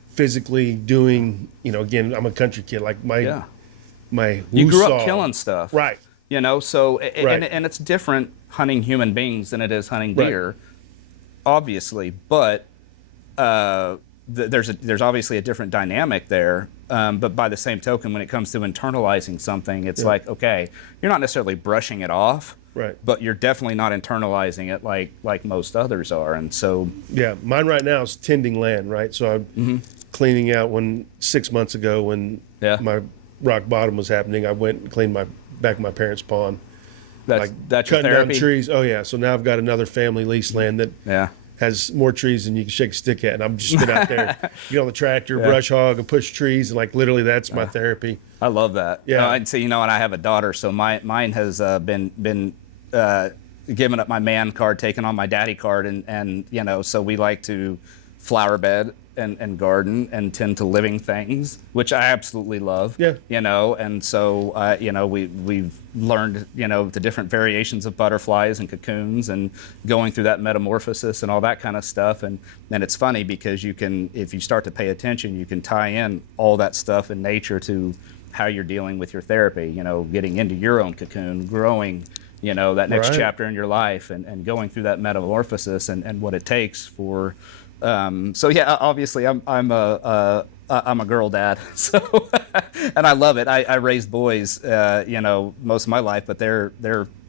physically doing, you know, again, I'm a country kid. Like my You grew up woo-saw. killing stuff. Right. You know, so, Right. and it's different hunting human beings than it is hunting deer, obviously, but there's obviously a different dynamic there. But by the same token, when it comes to internalizing something, it's like, okay, you're not necessarily brushing it off, Right. but you're definitely not internalizing it like most others are. And so, Yeah. Mine right now is tending land, right? So I'm cleaning out 6 months ago when Yeah. my rock bottom was happening. I went and cleaned back of my parents' pond. that's your Cutting down therapy. trees. Oh yeah. So now I've got another family lease land that Yeah. has more trees than you can shake a stick at. And I'm just been out there, get on the tractor, brush hog, and push trees, and like literally that's my therapy. I love that. Yeah. And so, you know, and I have a daughter, so mine has been giving up my man card, taking on my daddy card, and you know, so we like to flower bed and garden and tend to living things, which I absolutely love. Yeah. You know, and so you know, we've learned, you know, the different variations of butterflies and cocoons and going through that metamorphosis and all that kind of stuff. And it's funny because you can, if you start to pay attention, you can tie in all that stuff in nature to how you're dealing with your therapy, you know, getting into your own cocoon, growing, you know, that next Right. chapter in your life and going through that metamorphosis and what it takes for. So yeah, obviously I'm a girl dad, so and I love it. I raised boys, you know, most of my life, but they're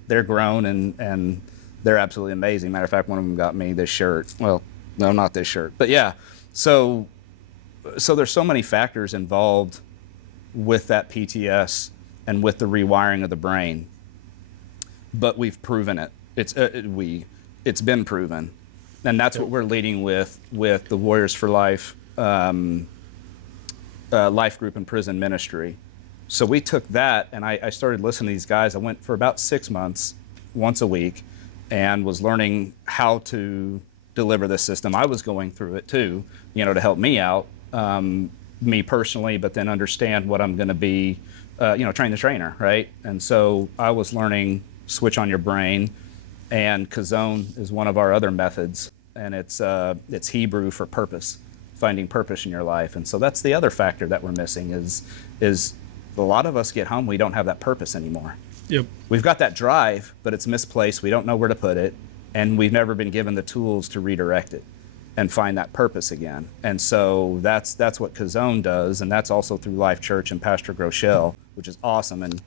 grown and they're absolutely amazing. Matter of fact, one of them got me this shirt. Well, no, not this shirt, but yeah. So there's so many factors involved with that PTS and with the rewiring of the brain, but we've proven it. It's been proven. And that's what we're leading with the Warriors for Life life group and prison ministry. So we took that, and I started listening to these guys. I went for about 6 months, once a week, and was learning how to deliver this system. I was going through it too, you know, to help me out, me personally, but then understand what I'm going to be, you know, train the trainer, right? And so I was learning switch on your brain. And Kazone is one of our other methods, and it's Hebrew for purpose, finding purpose in your life. And so that's the other factor that we're missing is a lot of us get home, we don't have that purpose anymore. Yep. We've got that drive, but it's misplaced. We don't know where to put it, and we've never been given the tools to redirect it and find that purpose again. And so that's what Kazone does, and that's also through Life Church and Pastor Groeschel, which is awesome. And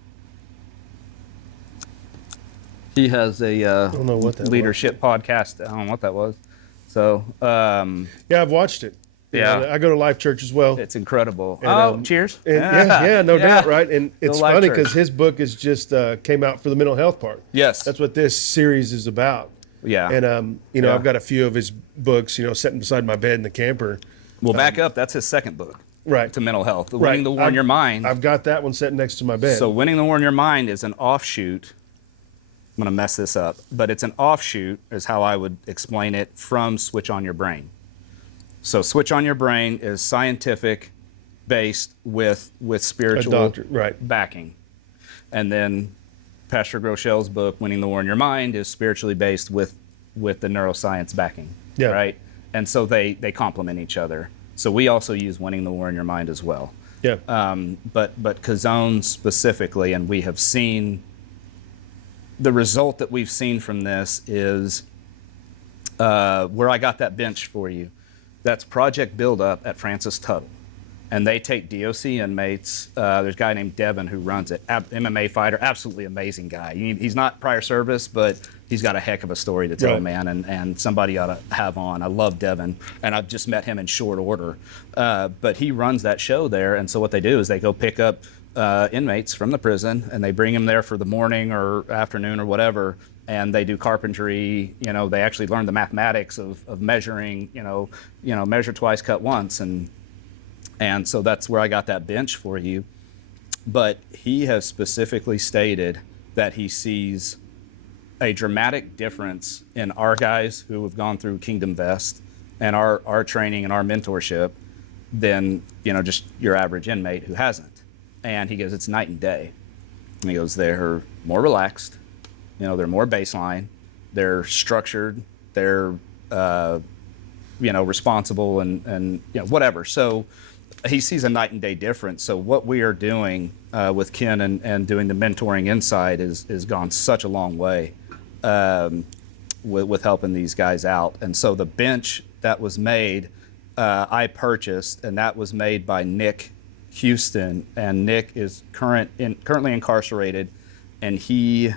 he has a don't know what that leadership podcast. I don't know what that was. So Yeah, I've watched it. You Yeah. know, I go to Life Church as well. it's incredible. And, Cheers. And yeah, no doubt, right? And Go it's Life funny Church. because his book is just came out for the mental health part. Yes. That's what this series is about. Yeah. And you know, Yeah. I've got a few of his books, you know, sitting beside my bed in the camper. Well, back up. That's his second book. Right. To mental health. Right. Winning the War in Your Mind. I've got that one sitting next to my bed. So Winning the War in Your Mind is an offshoot. I'm going to mess this up, but it's an offshoot is how I would explain it from Switch on Your Brain. So Switch on Your Brain is scientific based with spiritual right. backing. And then Pastor Grochel's book, Winning the War in Your Mind, is spiritually based with the neuroscience backing. Yeah. Right? And so they complement each other. So we also use Winning the War in Your Mind as well. Yeah. But Kazone specifically, and we have seen the result that we've seen from this is where I got that bench for you. That's Project Build Up at Francis Tuttle. And they take DOC inmates. There's a guy named Devin who runs it, MMA fighter, absolutely amazing guy. He's not prior service, but he's got a heck of a story to tell, right. man, and somebody ought to have on. I love Devin, and I've just met him in short order. But he runs that show there, and so what they do is they go pick up inmates from the prison, and they bring them there for the morning or afternoon or whatever, and they do carpentry. They actually learn the mathematics of measuring, measure twice, cut once, and so that's where I got that bench for you. But he has specifically stated that he sees a dramatic difference in our guys who have gone through KingdomVest and our training and our mentorship than, just your average inmate who hasn't. And he goes, it's night and day. And he goes, they're more relaxed, they're more baseline, they're structured, they're, responsible and whatever. So he sees a night and day difference. So what we are doing with Ken and doing the mentoring inside is gone such a long way with helping these guys out. And so the bench that was made, I purchased, and that was made by Nick Houston. And Nick is currently incarcerated, and he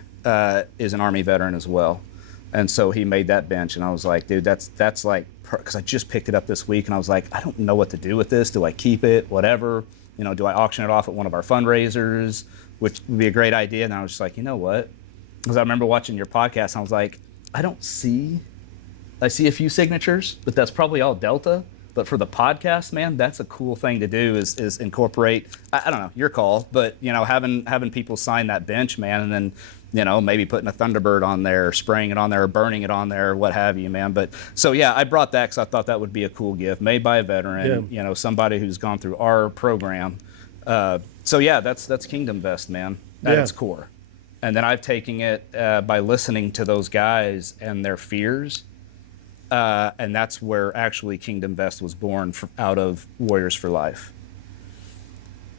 is an Army veteran as well. And so he made that bench, and I was like, dude, that's like, because I just picked it up this week, and I was like, I don't know what to do with this. Do I keep it? Whatever. Do I auction it off at one of our fundraisers, which would be a great idea? And I was just like, you know what? Because I remember watching your podcast, and I was like, I see a few signatures, but that's probably all Delta. But for the podcast, man, that's a cool thing to do is incorporate, I don't know, your call, but, having people sign that bench, man, and then, maybe putting a Thunderbird on there, spraying it on there, or burning it on there, or what have you, man. But so, yeah, I brought that because I thought that would be a cool gift made by a veteran, somebody who's gone through our program. So, yeah, that's KingdomVest, man, at its core. And then I've taken it by listening to those guys and their fears. And that's where actually KingdomVest was born out of Warriors for Life.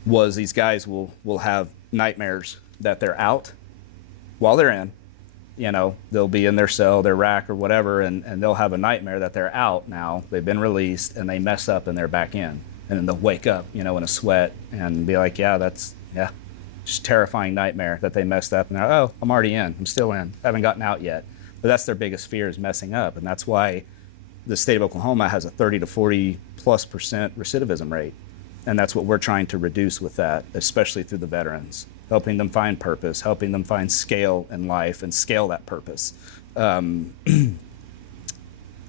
Was these guys will have nightmares that they're out while they're in. They'll be in their cell, their rack or whatever, and they'll have a nightmare that they're out now. They've been released, and they mess up and they're back in. And then they'll wake up, in a sweat and be like, just terrifying nightmare that they messed up. And they're, oh, I'm already in. I'm still in. I haven't gotten out yet. But that's their biggest fear, is messing up. And that's why the state of Oklahoma has a 30 to 40+% recidivism rate. And that's what we're trying to reduce with that, especially through the veterans, helping them find purpose, helping them find scale in life and scale that purpose.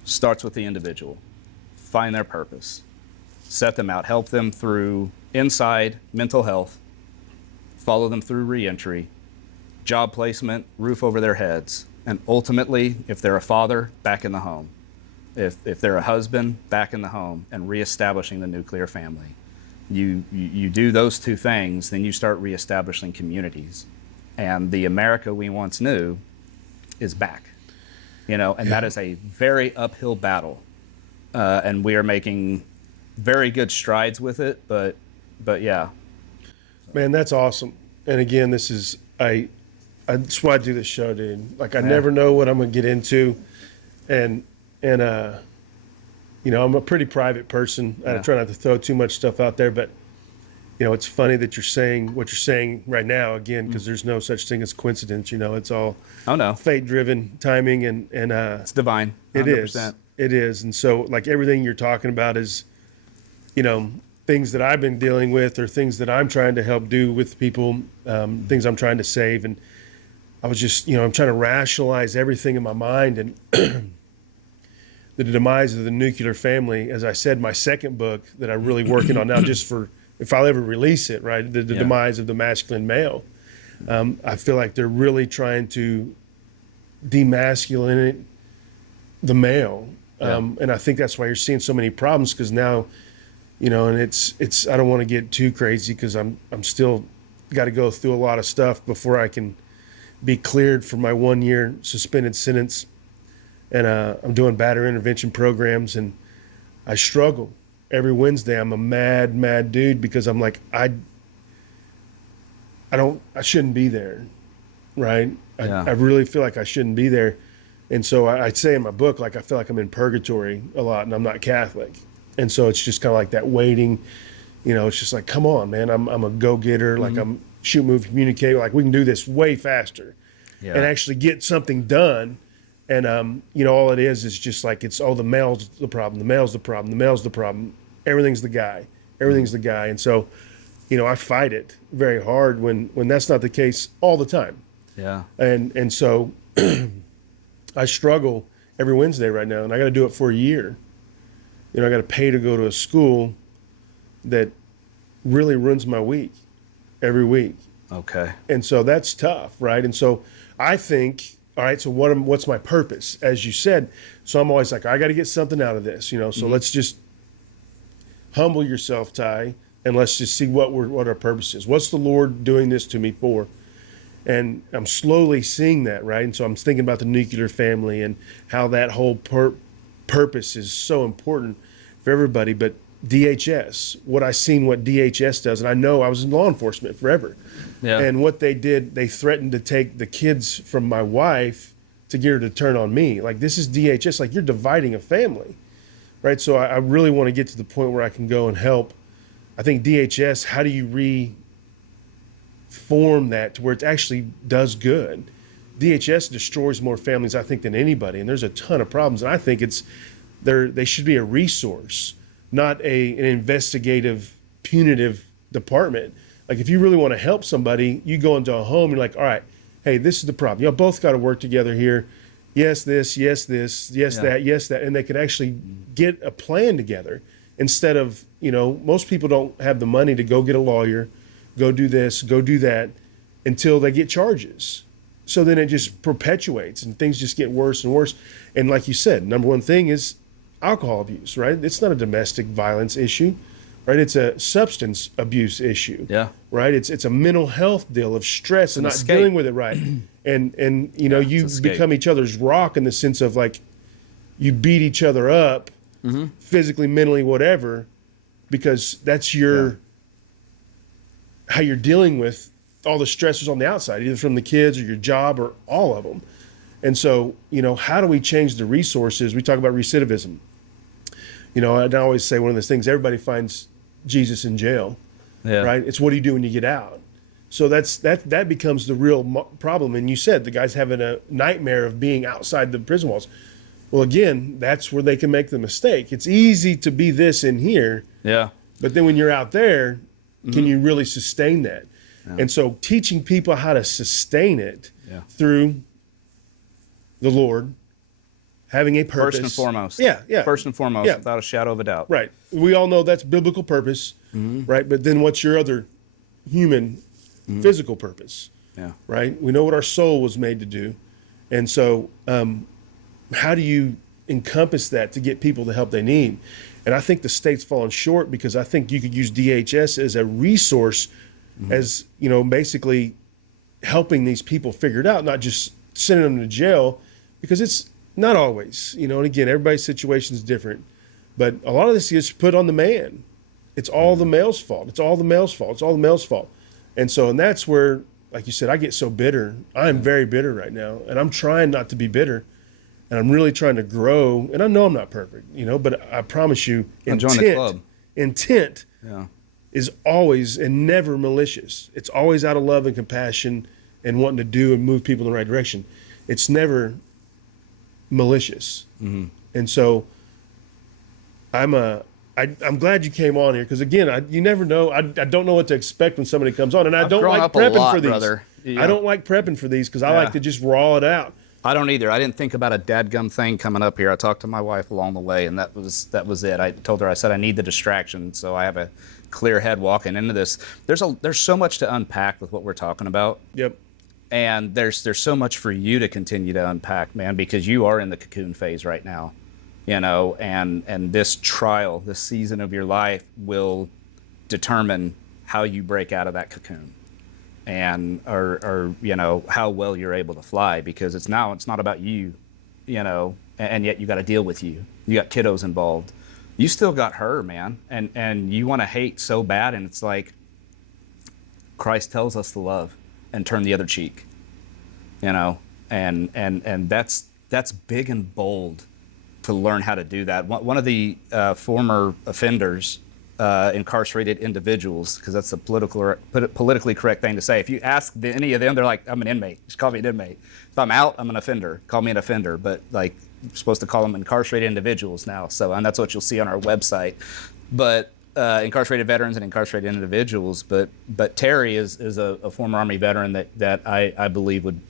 Starts with the individual. Find their purpose, set them out, help them through inside mental health, follow them through reentry, job placement, roof over their heads, and ultimately, if they're a father, back in the home. If they're a husband, back in the home, and reestablishing the nuclear family. You do those two things, then you start reestablishing communities. And the America we once knew is back. And that is a very uphill battle. And we are making very good strides with it, but yeah. Man, that's awesome. And again, this is, that's why I do this show, dude. Like, I never know what I'm going to get into. And I'm a pretty private person. I try not to throw too much stuff out there, but it's funny that you're saying what you're saying right now, again, because there's no such thing as coincidence. It's all fate-driven timing, and it's divine. 100%. It is. And so, like, everything you're talking about is, things that I've been dealing with, or things that I'm trying to help do with people, things I'm trying to save. And I was just, I'm trying to rationalize everything in my mind, and the demise of the nuclear family, as I said, my second book that I'm really working on now, just for if I'll ever release it, right? The demise of the masculine male. I feel like they're really trying to demasculinate the male And I think that's why you're seeing so many problems, because now, and it's I don't want to get too crazy, because I'm still got to go through a lot of stuff before I can be cleared for my 1-year suspended sentence. And I'm doing battery intervention programs, and I struggle every Wednesday. I'm a mad dude, because I'm like, I shouldn't be there, right? I really feel like I shouldn't be there. And so I say in my book, like, I feel like I'm in purgatory a lot, and I'm not Catholic. And so it's just kind of like that waiting, it's just like, come on, man, I'm a go-getter. Like, I'm shoot, move, communicate. Like, we can do this way faster and actually get something done. And, all it is just like, it's, the male's the problem. The male's the problem. The male's the problem. Everything's the guy. Everything's the guy. And so, I fight it very hard when that's not the case all the time. Yeah. And so I struggle every Wednesday right now, and I got to do it for a year. I got to pay to go to a school that really ruins my week every week. Okay. And so that's tough, right? And so I think, all right, so what's my purpose, as you said? So I'm always like, I got to get something out of this, so let's just humble yourself, Ty, and let's just see what our purpose is. What's the Lord doing this to me for? And I'm slowly seeing that, right? And so I'm thinking about the nuclear family and how that whole purpose is so important for everybody. But DHS, what DHS does, and I know I was in law enforcement forever. Yeah. And what they did, they threatened to take the kids from my wife to get her to turn on me. Like, this is DHS. Like, you're dividing a family, right? So I really want to get to the point where I can go and help. I think DHS, how do you reform that to where it actually does good? DHS destroys more families, I think, than anybody, and there's a ton of problems. And I think they should be a resource, not an investigative, punitive department. Like, if you really want to help somebody, you go into a home, you're like, all right, hey, this is the problem. Y'all both got to work together here. Yes, this, yes, that, yes, that. And they could actually get a plan together instead of, most people don't have the money to go get a lawyer, go do this, go do that until they get charges. So then it just perpetuates and things just get worse and worse. And like you said, number one thing is alcohol abuse, right? It's not a domestic violence issue, right? It's a substance abuse issue, right? It's a mental health deal of stress and not dealing with it right. And you become each other's rock in the sense of, like, you beat each other up physically, mentally, whatever, because that's how you're dealing with all the stressors on the outside, either from the kids or your job or all of them. And so, how do we change the resources? We talk about recidivism. I always say one of those things, everybody finds Jesus in jail, right? It's what do you do when you get out? So that becomes the real problem. And you said the guy's having a nightmare of being outside the prison walls. Well, again, that's where they can make the mistake. It's easy to be this in here. Yeah. But then when you're out there, can you really sustain that? Yeah. And so teaching people how to sustain it through the Lord, having a purpose. First and foremost. Yeah. First and foremost, without a shadow of a doubt. Right. We all know that's biblical purpose, right? But then what's your other human, physical purpose? Yeah. Right? We know what our soul was made to do. And so how do you encompass that to get people the help they need? And I think the state's fallen short, because I think you could use DHS as a resource, as, basically helping these people figure it out, not just sending them to jail, because it's not always, and again, everybody's situation is different, but a lot of this gets put on the man. It's all the male's fault. It's all the male's fault. It's all the male's fault. And that's where, like you said, I get so bitter. I am very bitter right now, and I'm trying not to be bitter. And I'm really trying to grow, and I know I'm not perfect, but I promise you, intent is always and never malicious. It's always out of love and compassion and wanting to do and move people in the right direction. It's never malicious. And so I'm glad you came on here, because again, you never know. I don't know what to expect when somebody comes on, and I don't like prepping for these. Brother. Yeah. I don't like prepping for these, because I like to just raw it out. I don't either. I didn't think about a dadgum thing coming up here. I talked to my wife along the way, and that was it. I told her, I said, I need the distraction, so I have a clear head walking into this. There's so much to unpack with what we're talking about. Yep. And there's so much for you to continue to unpack, man, because you are in the cocoon phase right now. and this trial, this season of your life will determine how you break out of that cocoon, and or how well you're able to fly, because it's not about you, and yet you got to deal with you. You got kiddos involved. You still got her, man, and you want to hate so bad, and it's like Christ tells us to love and turn the other cheek, and that's big and bold to learn how to do that. One of the former offenders, incarcerated individuals, because that's the politically correct thing to say. If you ask any of them, they're like, I'm an inmate. Just call me an inmate. If I'm out, I'm an offender. Call me an offender. But like, you're supposed to call them incarcerated individuals now. So, and that's what you'll see on our website. But incarcerated veterans and incarcerated individuals. But Terry is a former Army veteran that I believe would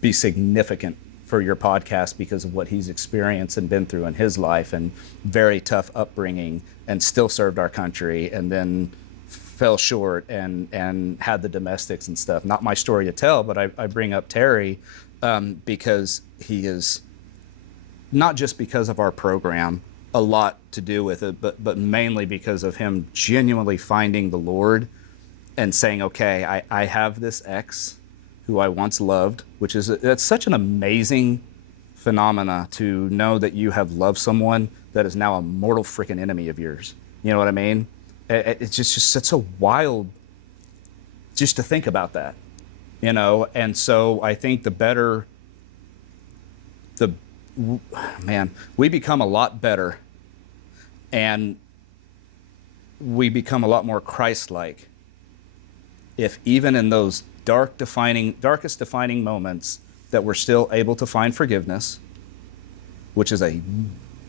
be significant for your podcast because of what he's experienced and been through in his life, and very tough upbringing, and still served our country, and then fell short and had the domestics and stuff. Not my story to tell, but I bring up Terry because he is, not just because of our program, a lot to do with it, but mainly because of him genuinely finding the Lord and saying, okay, I have this ex who I once loved, which is, that's such an amazing phenomena to know that you have loved someone that is now a mortal freaking enemy of yours. You know what I mean? It's just such a wild, just to think about that, And so I think we become a lot better, and we become a lot more Christ-like if even in those darkest defining moments that we're still able to find forgiveness, which is a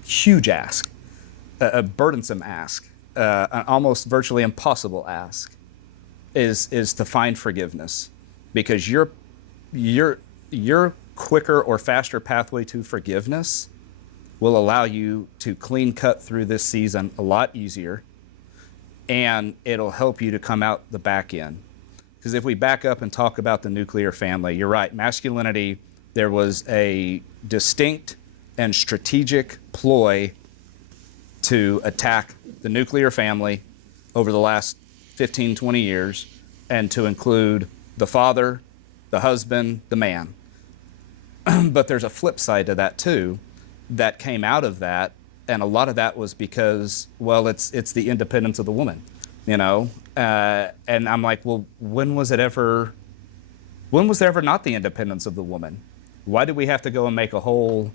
huge ask, a burdensome ask, an almost virtually impossible ask, is to find forgiveness, because your quicker or faster pathway to forgiveness will allow you to clean cut through this season a lot easier, and it'll help you to come out the back end. Because if we back up and talk about the nuclear family, you're right, masculinity, there was a distinct and strategic ploy to attack the nuclear family over the last 15, 20 years, and to include the father, the husband, the man. But there's a flip side to that too, that came out of that, and a lot of that was because, well, it's the independence of the woman, and I'm like, well, when was there ever not the independence of the woman? Why did we have to go and make a whole,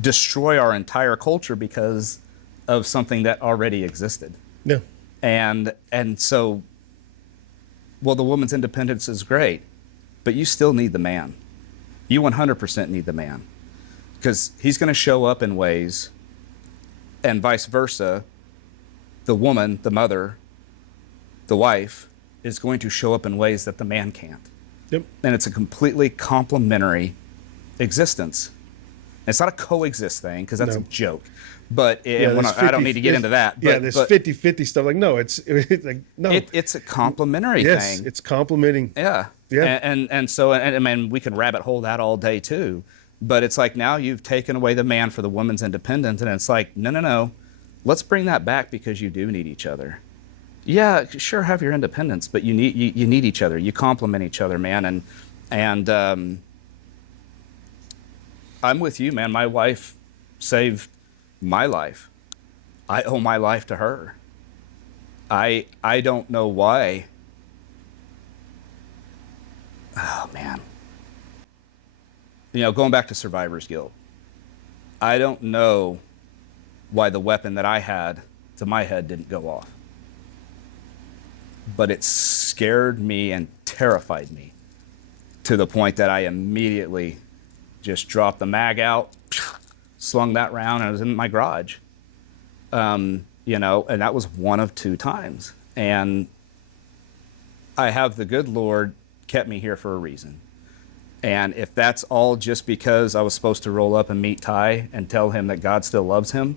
destroy our entire culture because of something that already existed? No. And so, well, the woman's independence is great, but you still need the man. You 100% need the man, because he's going to show up in ways, and vice versa. The woman, the mother, the wife, is going to show up in ways that the man can't. Yep. And it's a completely complementary existence. It's not a coexist thing, because that's a joke. But I don't need to get into that. But, this 50-50 stuff. Like, no, it's like, no. It's a complementary thing. Yes, it's complementing. Yeah. Yeah. And so I mean, we can rabbit hole that all day too. But it's like, now you've taken away the man for the woman's independence, and it's like, no. Let's bring that back, because you do need each other. Yeah, sure, have your independence, but you need each other. You complement each other, man. And I'm with you, man. My wife saved my life. I owe my life to her. I don't know why. Oh, man. Going back to survivor's guilt, I don't know why the weapon that I had to my head didn't go off. But it scared me and terrified me to the point that I immediately just dropped the mag out, slung that round, and it was in my garage. And that was one of 2 times. And I have the good Lord kept me here for a reason. And if that's all just because I was supposed to roll up and meet Ty and tell him that God still loves him,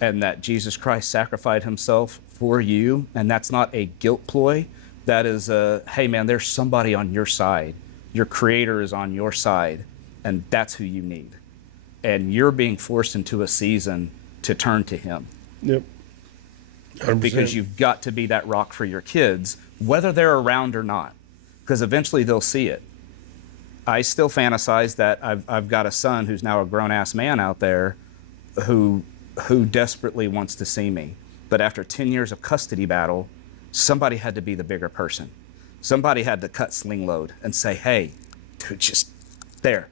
and that Jesus Christ sacrificed himself for you, and that's not a guilt ploy, that is hey man, there's somebody on your side. Your creator is on your side, and that's who you need. and you're being forced into a season to turn to him. Yep. 100%. Because you've got to be that rock for your kids, whether they're around or not, because eventually they'll see it. I still fantasize that I've got a son who's now a grown-ass man out there who desperately wants to see me. But after 10 years of custody battle, somebody had to be the bigger person. Somebody had to cut sling load and say, hey, dude, just there.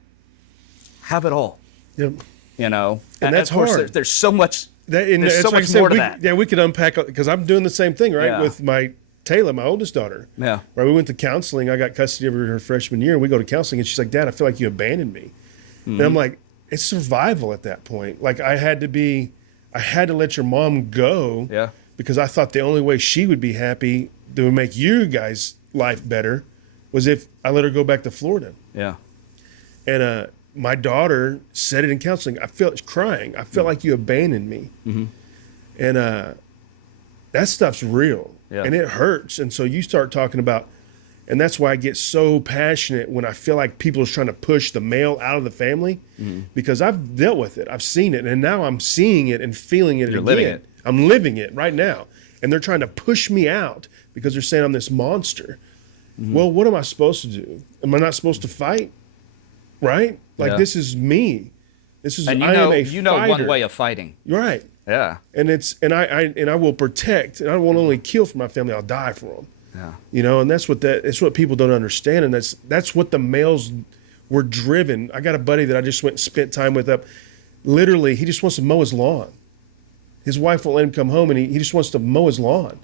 Have it all. Yep. You know? And that's of course, hard. There's so much, There's so much more to that. Yeah, we could unpack, because I'm doing the same thing, right? Yeah. With my Taylor, my oldest daughter. Yeah. Right, we went to counseling. I got custody of her freshman year, and we go to counseling, and she's like, Dad, I feel like you abandoned me. And I'm like, it's survival at that point. Like, I had to let your mom go. Yeah. Because I thought the only way she would be happy that would make you guys' life better was if I let her go back to Florida. Yeah. And my daughter said it in counseling. I felt crying. I felt like you abandoned me. Mm-hmm. And that stuff's real. Yeah. And it hurts. And so you start talking about, and that's why I get so passionate when I feel like people are trying to push the male out of the family, because I've dealt with it. I've seen it. And now I'm seeing it and feeling it You're again. living it. I'm living it right now. And they're trying to push me out because they're saying I'm this monster. Well, what am I supposed to do? Am I not supposed to fight? Right? Like, Yeah. this is me. This is, And I am a you know fighter. one way of fighting. Right. Yeah. And I will protect, and I won't only kill for my family, I'll die for them. Yeah. You know, and that's what people don't understand. And that's what the males were driven. I got a buddy that I just went and spent time with up. Literally, he just wants to mow his lawn. His wife won't let him come home, and he just wants to mow his lawn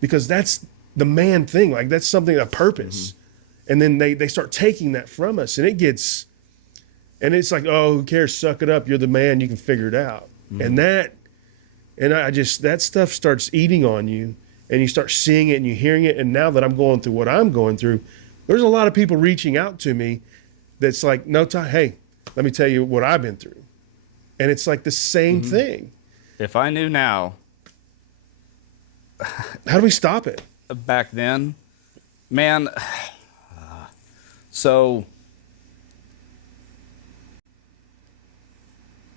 because that's the man thing. Like, that's something, a purpose. And then they start taking that from us, and it's like, oh, who cares? Suck it up. You're the man. You can figure it out. And that stuff starts eating on you, and you start seeing it and you're hearing it. And now that I'm going through what I'm going through, there's a lot of people reaching out to me that's like, no, Ty, hey, let me tell you what I've been through. And it's like the same thing. If I knew now, How do we stop it? back then, man, so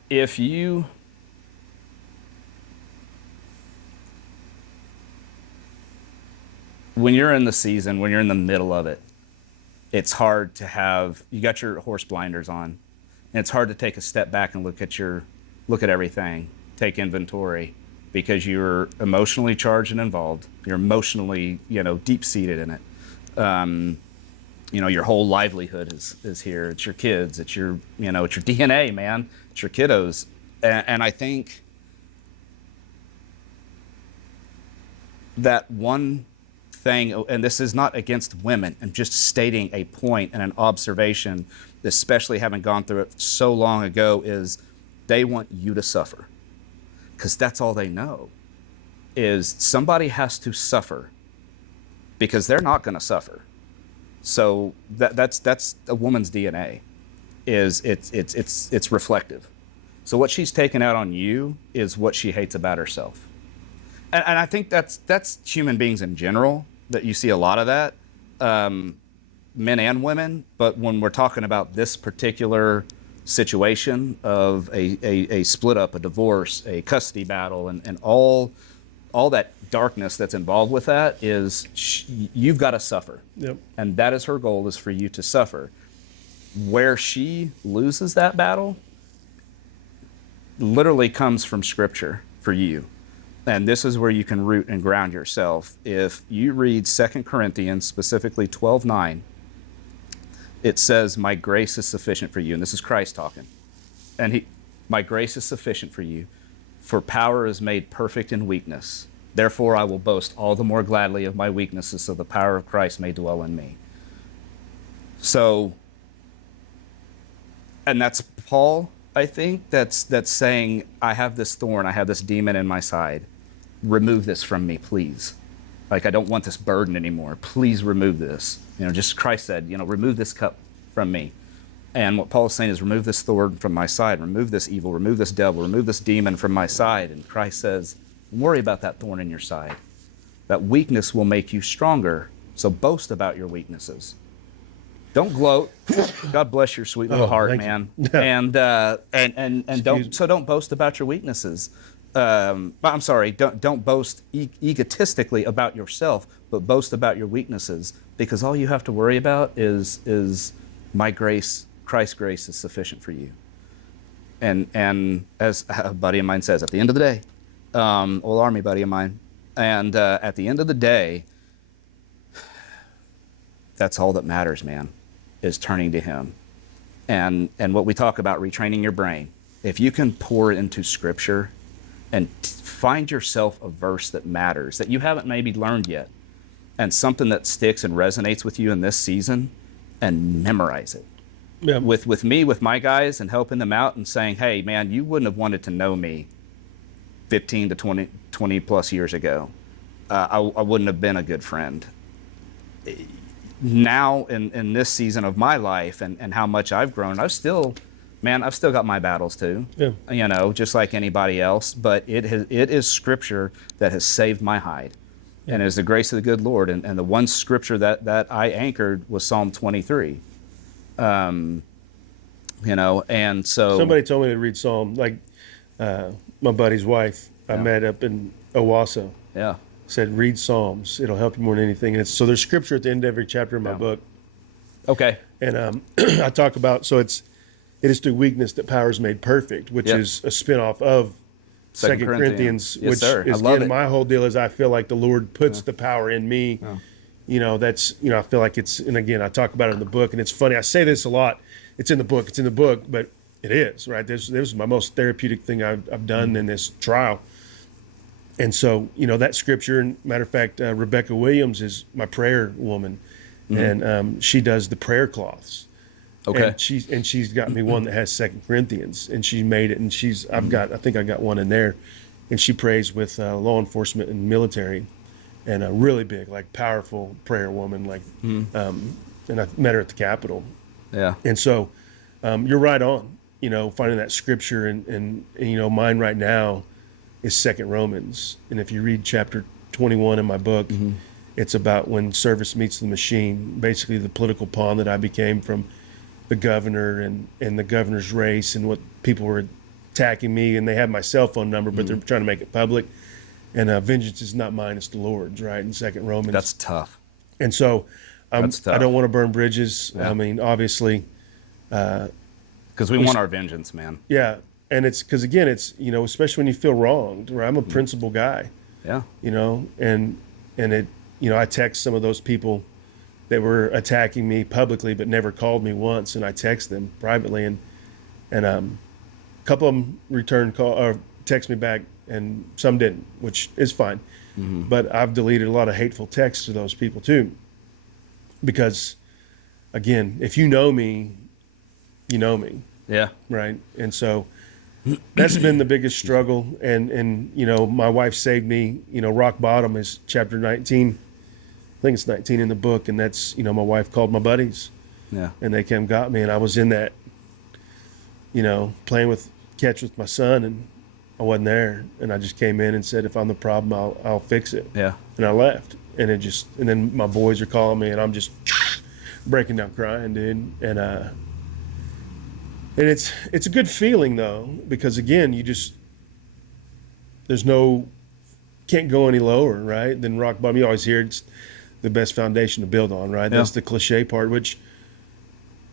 if you when you're in the season, when you're in the middle of it, it's hard to have, you got your horse blinders on, and it's hard to take a step back and look at everything, take inventory, because you're emotionally charged and involved. You're emotionally, deep-seated in it. Your whole livelihood is here. It's your kids. It's your DNA, man. It's your kiddos. And I think that one thing, and this is not against women, I'm just stating a point and an observation, especially having gone through it so long ago, is they want you to suffer. Because that's all they know, is somebody has to suffer because they're not going to suffer. So that's a woman's DNA, is it's reflective. So what she's taken out on you is what she hates about herself. And I think that's human beings in general, that you see a lot of that, men and women. But when we're talking about this particular situation of a split up, a divorce, a custody battle, and all that darkness that's involved with that, is you've got to suffer. Yep. And that is her goal, is for you to suffer. Where she loses that battle literally comes from Scripture for you. And this is where you can root and ground yourself. If you read 2 Corinthians, specifically 12:9, it says, my grace is sufficient for you. And this is Christ talking. And my grace is sufficient for you, for power is made perfect in weakness. Therefore, I will boast all the more gladly of my weaknesses, so the power of Christ may dwell in me. So, and that's Paul, I think, that's saying, I have this thorn, I have this demon in my side. Remove this from me, please. Like, I don't want this burden anymore. Please remove this. Just Christ said, remove this cup from me. And what Paul is saying is, remove this thorn from my side. Remove this evil. Remove this devil. Remove this demon from my side. And Christ says, don't worry about that thorn in your side. That weakness will make you stronger. So boast about your weaknesses. Don't gloat. God bless your sweet little heart, thank man. you. And don't boast about your weaknesses. I'm sorry. Don't boast egotistically about yourself, but boast about your weaknesses, because all you have to worry about is my grace. Christ's grace is sufficient for you. And as a buddy of mine says, at the end of the day, old Army buddy of mine, and at the end of the day, that's all that matters, man, is turning to Him. And what we talk about, retraining your brain, if you can pour it into Scripture and find yourself a verse that matters, that you haven't maybe learned yet, and something that sticks and resonates with you in this season, and memorize it. Yeah. With me, with my guys, and helping them out and saying, hey, man, you wouldn't have wanted to know me 15 to 20 plus years ago. I wouldn't have been a good friend. Now, in this season of my life and how much I've grown, I've still got my battles too. Yeah. You know, just like anybody else. But it is Scripture that has saved my hide. Yeah. And it is the grace of the good Lord. And the one Scripture that I anchored was Psalm 23. You know, and so somebody told me to read Psalm, like my buddy's wife I met up in Owasso. Yeah. Said, read Psalms. It'll help you more than anything. And so there's scripture at the end of every chapter in my book. Okay. And I talk about, so it is through weakness that power is made perfect, which is a spinoff of 2 Corinthians, yes, which sir. is, again, my whole deal is I feel like the Lord puts the power in me. Yeah. You know, that's, you know, I feel like it's, and again, I talk about it in the book, and it's funny. I say this a lot. It's in the book, but it is, right? This was my most therapeutic thing I've done in this trial. And so, you know, that scripture, and matter of fact, Rebecca Williams is my prayer woman, and she does the prayer cloths. Okay. And she's got me one that has 2 Corinthians, and she made it, and I think I got one in there, and she prays with law enforcement and military, and a really big, like, powerful prayer woman, like, and I met her at the Capitol. Yeah. And so, you're right on, you know, finding that scripture, and you know, mine right now is 2 Romans. And if you read chapter 21 in my book, it's about when service meets the machine, basically the political pawn that I became from the governor and the governor's race, and what people were attacking me, and they have my cell phone number, but they're trying to make it public. And vengeance is not mine, it's the Lord's, right? In 2 Romans. That's tough. And so I don't want to burn bridges. Yeah. I mean, obviously. Because we want our vengeance, man. Yeah. And it's because, again, it's, you know, especially when you feel wronged, right? I'm a principled guy. Yeah. You know, and it, you know, I text some of those people that were attacking me publicly but never called me once, and I text them privately, and a couple of them returned call or text me back, and some didn't, which is fine. But I've deleted a lot of hateful texts to those people too, because, again, if you know me, you know me. Yeah. Right. And so that's been the biggest struggle. And, you know, my wife saved me. You know, rock bottom is chapter 19. I think it's 19 in the book. And that's, you know, my wife called my buddies. Yeah. And they came and got me. And I was in that, you know, playing with catch with my son, and I wasn't there. And I just came in and said, if I'm the problem, I'll fix it. Yeah. And I left. And and then my boys are calling me, and I'm just breaking down crying, dude. And it's a good feeling, though, because, again, can't go any lower, right, than rock bottom. You always hear it's the best foundation to build on, right? Yeah. That's the cliche part, which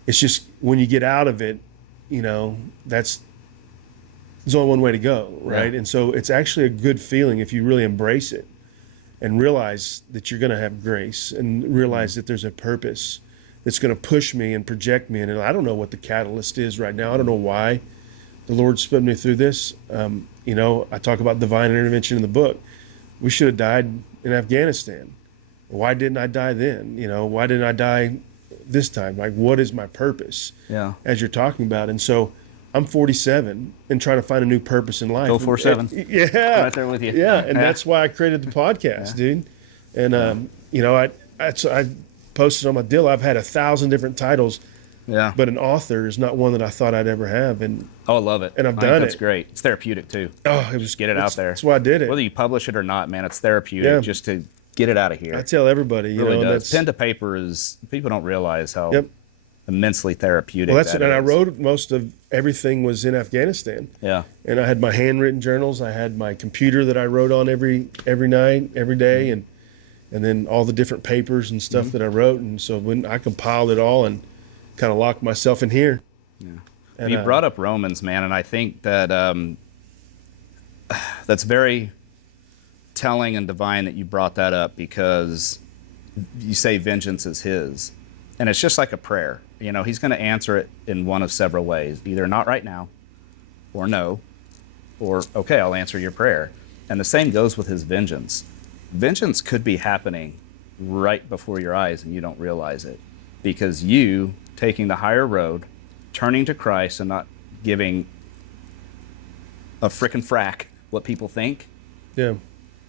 it's just when you get out of it, you know, there's only one way to go, right? Yeah. And so it's actually a good feeling if you really embrace it and realize that you're going to have grace, and realize that there's a purpose that's going to push me and project me. And I don't know what the catalyst is right now. I don't know why the Lord's put me through this. You know, I talk about divine intervention in the book. We should have died in Afghanistan. Why didn't I die then? You know, why didn't I die this time? Like, what is my purpose? Yeah. As you're talking about. And so I'm 47 and trying to find a new purpose in life. Go 47. Yeah. I'm right there with you. Yeah. And that's why I created the podcast, dude. And, you know, I posted on my deal, I've had 1,000 different titles. Yeah. But an author is not one that I thought I'd ever have. And I love it. And I've done it. That's great. It's therapeutic too. Oh, just get it out there. That's why I did it. Whether you publish it or not, man, it's therapeutic just to get it out of here. I tell everybody, it really does. Pen to paper is, people don't realize how immensely therapeutic. Well, that's that it. And I is. wrote most of everything was in Afghanistan. Yeah. And I had my handwritten journals. I had my computer that I wrote on every night, every day, and then all the different papers and stuff that I wrote. And so when I compiled it all and kind of locked myself in here. Yeah. And, You brought up Romans, man, and I think that that's very telling and divine that you brought that up, because you say vengeance is his. And it's just like a prayer. You know, he's going to answer it in one of several ways. Either not right now, or no, or okay, I'll answer your prayer. And the same goes with his vengeance. Vengeance could be happening right before your eyes and you don't realize it, because you taking the higher road, turning to Christ and not giving a frickin' frack what people think. Yeah. You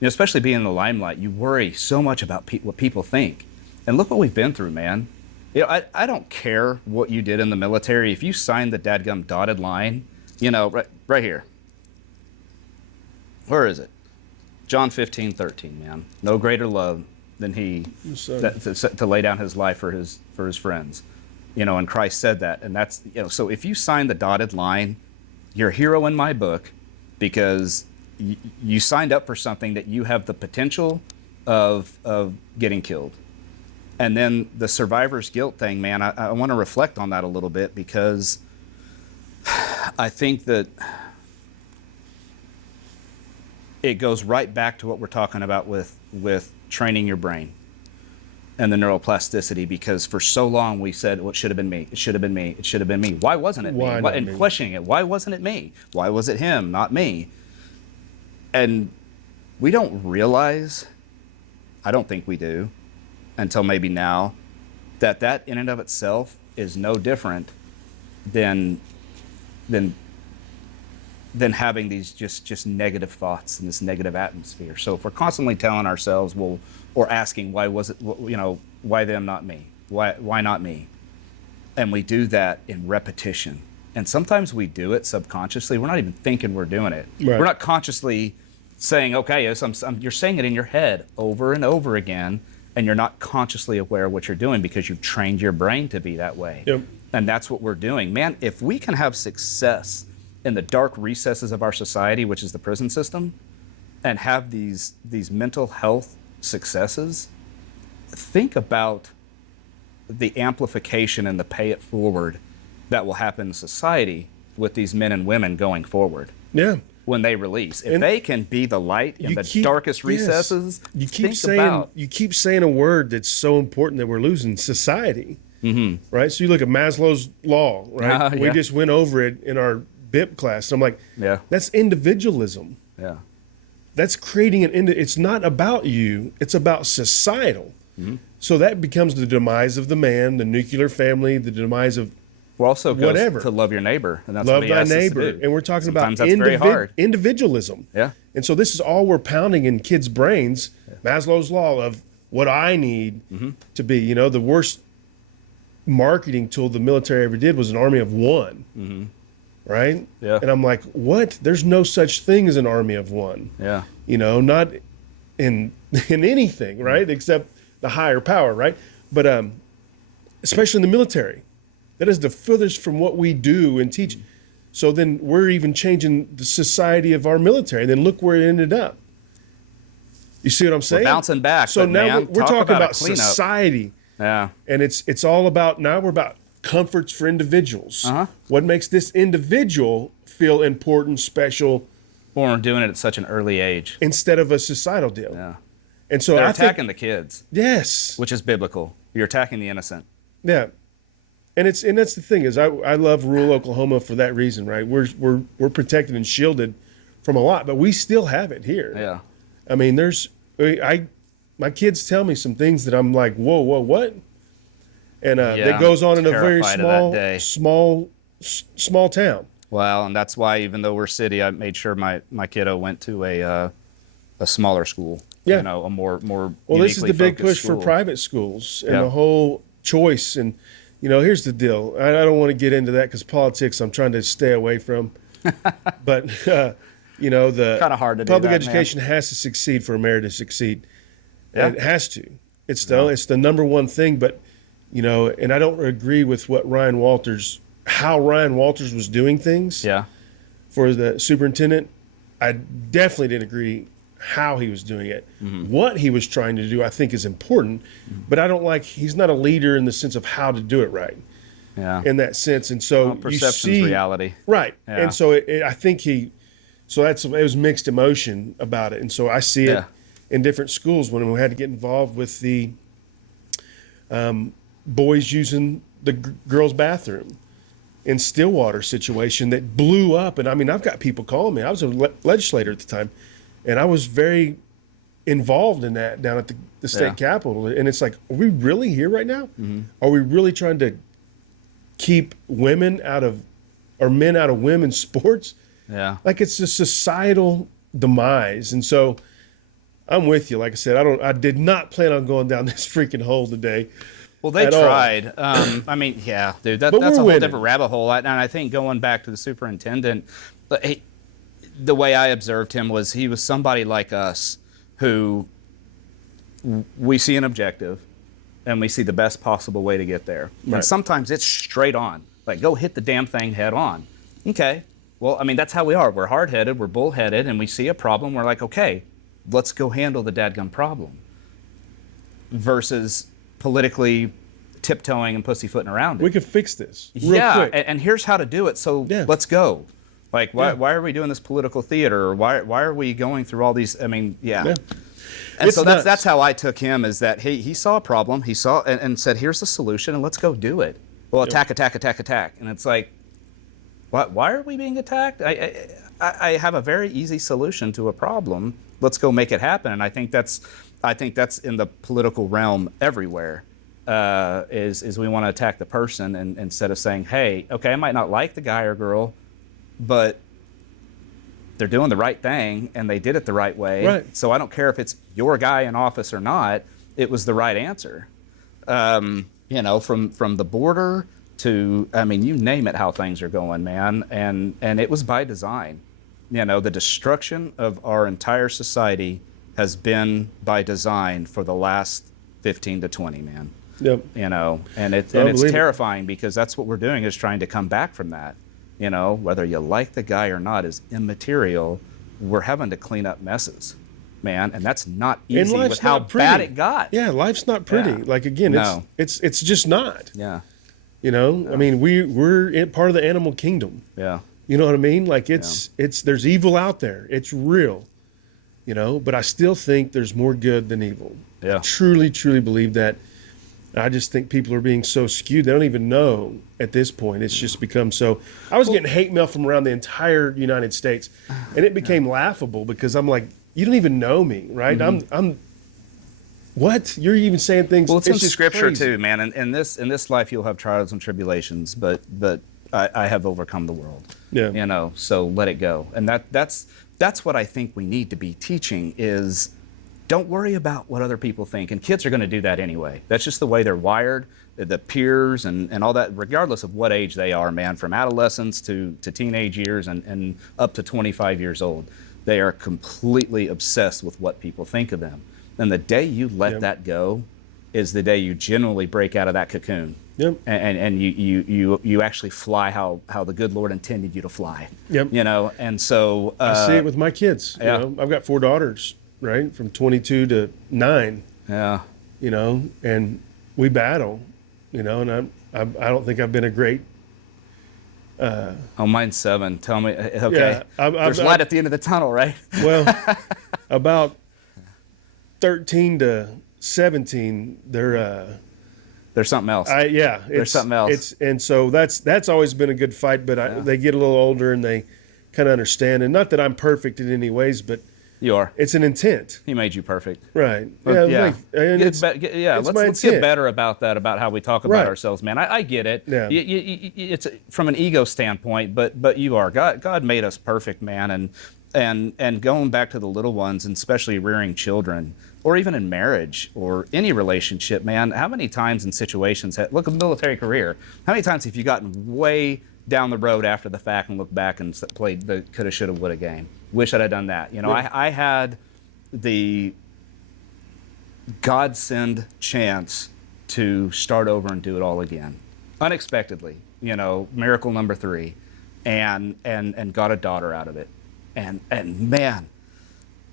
know, especially being in the limelight, you worry so much about what people think. And look what we've been through, man. You know, I don't care what you did in the military. If you signed the dadgum dotted line, you know, right here. Where is it? John 15:13, man. No greater love than he to lay down his life for his friends. You know, and Christ said that. And that's, you know, so if you sign the dotted line, you're a hero in my book, because you signed up for something that you have the potential of getting killed. And then the survivor's guilt thing, man, I want to reflect on that a little bit, because I think that it goes right back to what we're talking about with training your brain and the neuroplasticity, because for so long we said, well, it should have been me, it should have been me, it should have been me. Why wasn't it me? And questioning it, why wasn't it me? Why was it him, not me? And we don't realize, I don't think we do, until maybe now, that in and of itself is no different than having these just negative thoughts and this negative atmosphere. So if we're constantly telling ourselves, well, or asking, why was it, you know, why them, not me? Why not me? And we do that in repetition. And sometimes we do it subconsciously. We're not even thinking we're doing it. Right. We're not consciously saying, okay, yes, you're saying it in your head over and over again, and you're not consciously aware of what you're doing, because you've trained your brain to be that way. Yep. And that's what we're doing. Man, if we can have success in the dark recesses of our society, which is the prison system, and have these mental health successes, think about the amplification and the pay it forward that will happen in society with these men and women going forward. Yeah. When they release, if they can be the light in the darkest recesses, you keep saying a word that's so important that we're losing: society. Mm-hmm. Right. So you look at Maslow's law, right? We just went over it in our BIP class. I'm like, that's individualism. Yeah. That's creating it's not about you, it's about societal. Mm-hmm. So that becomes the demise of the man, the nuclear family, the demise of also goes whatever. To love your neighbor. And that's love what he thy asks us to neighbor. do. And we're talking Sometimes about that's very hard. Individualism. Yeah. And so this is all we're pounding in kids' brains, Maslow's law of what I need to be. You know, the worst marketing tool the military ever did was an army of one. Mm-hmm. Right? Yeah. And I'm like, what? There's no such thing as an army of one. Yeah. You know, not in anything, right? Except the higher power, right? But especially in the military, that is the furthest from what we do and teach. So then we're even changing the society of our military. And then look where it ended up. You see what I'm saying? We're bouncing back. So now we're talking about society. Yeah. And it's all about, now we're about comforts for individuals. Uh-huh. What makes this individual feel important, special? Well, we're doing it at such an early age. Instead of a societal deal. Yeah. And so they're attacking the kids. Yes. Which is biblical. You're attacking the innocent. Yeah. And that's the thing is I love rural Oklahoma for that reason, right? We're protected and shielded from a lot, but we still have it here. Yeah. I mean, my kids tell me some things that I'm like, whoa, what? And that goes on in a very small town. Well, and that's why even though we're city, I made sure my kiddo went to a smaller school. Yeah. You know, a more well, this is the big push school. for private schools and the whole choice. And you know, here's the deal. I don't want to get into that because politics I'm trying to stay away from. But you know, the kind of hard to public do that, education has to succeed for America to succeed. Yeah. It has to. It's the number one thing. But you know, and I don't agree with how Ryan Walters was doing things Yeah. for the superintendent. I definitely didn't agree how he was doing it. What he was trying to do, I think, is important, but I don't he's not a leader in the sense of how to do it right. Yeah. In that sense, and so Well, perception's reality. right? Yeah. And so I think it was mixed emotion about it, and so I see it in different schools when we had to get involved with the boys using the girls' bathroom in Stillwater situation that blew up. And I mean, I've got people calling me. I was a legislator at the time, and I was very involved in that down at the state capitol. And it's like, are we really here right now? Are we really trying to keep men out of women's sports? Yeah. Like, it's a societal demise. And so I'm with you. Like I said, I did not plan on going down this freaking hole today. Well, they tried. I mean, yeah, dude, that's a whole different rabbit hole. And I think going back to the superintendent, the way I observed him was he was somebody like us who we see an objective and we see the best possible way to get there. Right. And sometimes it's straight on. Like, go hit the damn thing head on. Okay. Well, I mean, that's how we are. We're hard-headed, we're bullheaded, and we see a problem. We're like, okay, let's go handle the dadgum problem. Versus politically tiptoeing and pussyfooting around it. We could fix this real quick. And here's how to do it, so let's go. Like, why are we doing this political theater? Or why are we going through all these, I mean, And it's so that's how I took him, is that he saw a problem, he saw and said, here's the solution, and let's go do it. Well, attack. And it's like, why are we being attacked? I have a very easy solution to a problem. Let's go make it happen. And I think that's in the political realm everywhere. Is we want to attack the person and instead of saying, hey, okay, I might not like the guy or girl, but they're doing the right thing and they did it the right way. Right. So I don't care if it's your guy in office or not. It was the right answer. You know, from the border to, I mean, you name it, how things are going, man. And it was by design. You know, the destruction of our entire society has been by design for the last 15 to 20, man. Yep. You know, and it's terrifying because that's what we're doing, is trying to come back from that. You know, whether you like the guy or not is immaterial. We're having to clean up messes, man, and that's not easy with how bad it got. Yeah, life's not pretty. Yeah. Like, again, it's just not. Yeah. You know, I mean, we're part of the animal kingdom. Yeah. You know what I mean? Like, it's there's evil out there. It's real. You know, but I still think there's more good than evil. Yeah. I truly, truly believe that. I just think people are being so skewed. They don't even know at this point. It's just become so. I was getting hate mail from around the entire United States, and it became laughable because I'm like, you don't even know me, right? Mm-hmm. I'm what? You're even saying things. Well, it's in just Scripture crazy. too, man. And in this life, you'll have trials and tribulations, but I have overcome the world. Yeah. You know, so let it go. And that's what I think we need to be teaching is, don't worry about what other people think. And kids are going to do that anyway. That's just the way they're wired, the peers and all that, regardless of what age they are, man, from adolescence to teenage years and up to 25 years old. They are completely obsessed with what people think of them. And the day you let that go is the day you genuinely break out of that cocoon. Yep. And you actually fly how the good Lord intended you to fly. Yep. You know, and so... I see it with my kids. Yeah. You know, I've got 4 daughters, right, from 22 to 9. Yeah. You know, and we battle, you know, and I don't think I've been a great... Oh, mine's 7. Tell me. Okay. Yeah, There's light at the end of the tunnel, right? Well, about 13 to 17, they're something else. There's something else. And so that's always been a good fight, but they get a little older and they kind of understand. And not that I'm perfect in any ways, but you are. It's an intent. He made you perfect. Right. But, Let's get better about that, about how we talk about ourselves, man. I get it. Yeah. It's from an ego standpoint, but you are. God made us perfect, man. And going back to the little ones, and especially rearing children, or even in marriage or any relationship, man, how many times in situations, look at the military career, how many times have you gotten way down the road after the fact and looked back and played the coulda, shoulda, woulda game? Wish I'd have done that. You know, I had the God-send chance to start over and do it all again, unexpectedly. Miracle number 3, and got a daughter out of it, and man,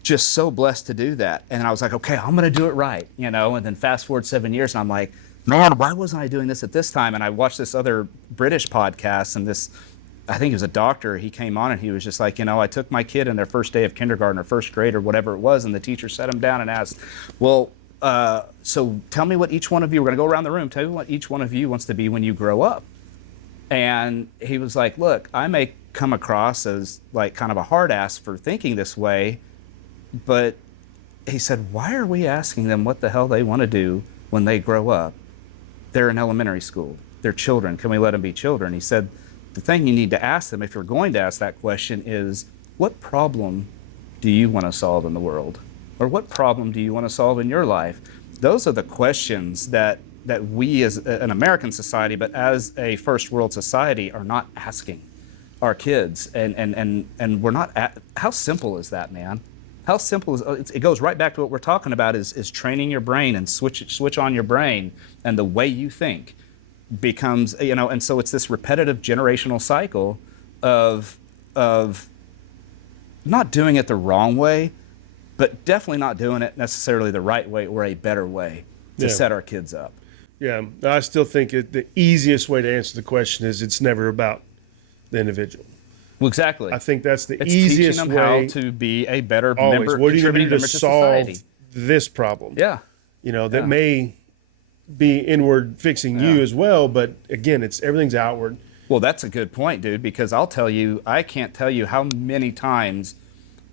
just so blessed to do that. And I was like, okay, I'm going to do it right, And then fast forward 7 years, and I'm like, man, why wasn't I doing this at this time? And I watched this other British podcast, and I think he was a doctor. He came on and he was just like, I took my kid in their first day of kindergarten or first grade or whatever it was, and the teacher sat him down and asked, well, so tell me what each one of you, we're going to go around the room, tell me what each one of you wants to be when you grow up. And he was like, look, I may come across as like kind of a hard ass for thinking this way, but he said, why are we asking them what the hell they want to do when they grow up? They're in elementary school. They're children. Can we let them be children? He said, the thing you need to ask them, if you're going to ask that question, is what problem do you want to solve in the world? Or what problem do you want to solve in your life? Those are the questions that we as an American society, but as a first world society, are not asking our kids. And we're not, how simple is that, man? How simple is it? Goes right back to what we're talking about is training your brain and switch on your brain, and the way you think becomes, and so it's this repetitive generational cycle of not doing it the wrong way, but definitely not doing it necessarily the right way or a better way to set our kids up. Yeah, I still think the easiest way to answer the question is it's never about the individual. Well, exactly. I think that's the it's easiest teaching them way. How to be a better Always. member, What are you going to do to solve society? this problem? Yeah. That may be inward fixing you as well, but again, everything's outward. Well, that's a good point, dude, because I'll tell you, I can't tell you how many times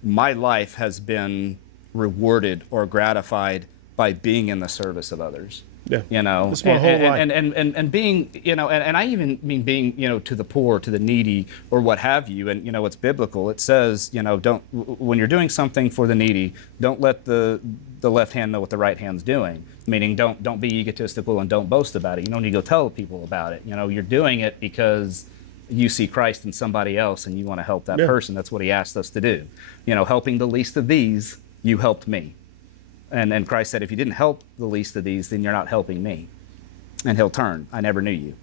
my life has been rewarded or gratified by being in the service of others. Yeah. That's my whole life. And being, and I even mean being, to the poor, to the needy, or what have you. And, it's biblical. It says, when you're doing something for the needy, don't let the left hand know what the right hand's doing. Meaning don't be egotistical and don't boast about it. You don't need to go tell people about it. You're doing it because you see Christ in somebody else and you want to help that person. That's what he asked us to do. Helping the least of these, you helped me. And Christ said, if you didn't help the least of these, then you're not helping me. And he'll turn, I never knew you.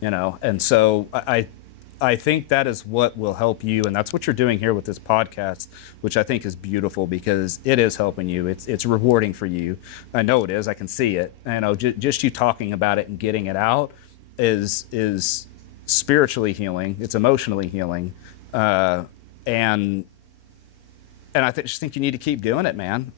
And so I think that is what will help you. And that's what you're doing here with this podcast, which I think is beautiful because it is helping you. It's rewarding for you. I know it is. I can see it. Just you talking about it and getting it out is spiritually healing. It's emotionally healing. And I just think you need to keep doing it, man.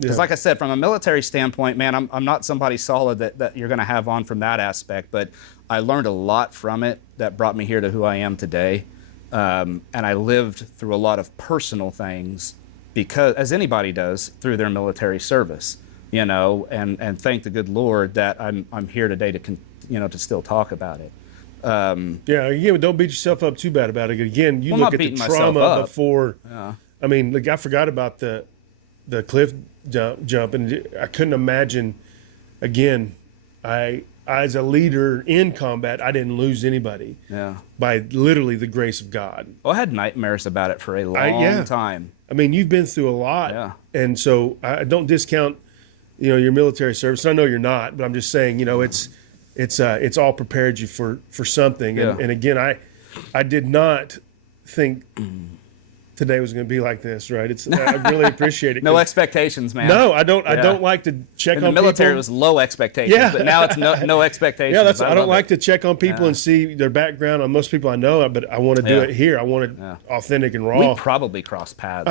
Because like I said, from a military standpoint, man, I'm not somebody solid that you're going to have on from that aspect, but I learned a lot from it that brought me here to who I am today. And I lived through a lot of personal things because, as anybody does, through their military service, and thank the good Lord that I'm here today to still talk about it. Again, don't beat yourself up too bad about it. Again, you look at the trauma before. Yeah. I mean, I forgot about the cliff jump, and I couldn't imagine. Again, I as a leader in combat, I didn't lose anybody. Yeah. By literally the grace of God. Well, I had nightmares about it for a long time. I mean, you've been through a lot. Yeah. And so I don't discount, your military service. I know you're not, but I'm just saying, it's all prepared you for something. Yeah. And again, I did not think today was going to be like this, right? I really appreciate it. No expectations, man. No, I don't. Yeah. I don't like to check on people. In the military, it was low expectations, but now it's no expectations. Yeah, I don't like to check on people and see their background. On most people I know, but I want to do it here. I want it authentic and raw. We probably crossed paths.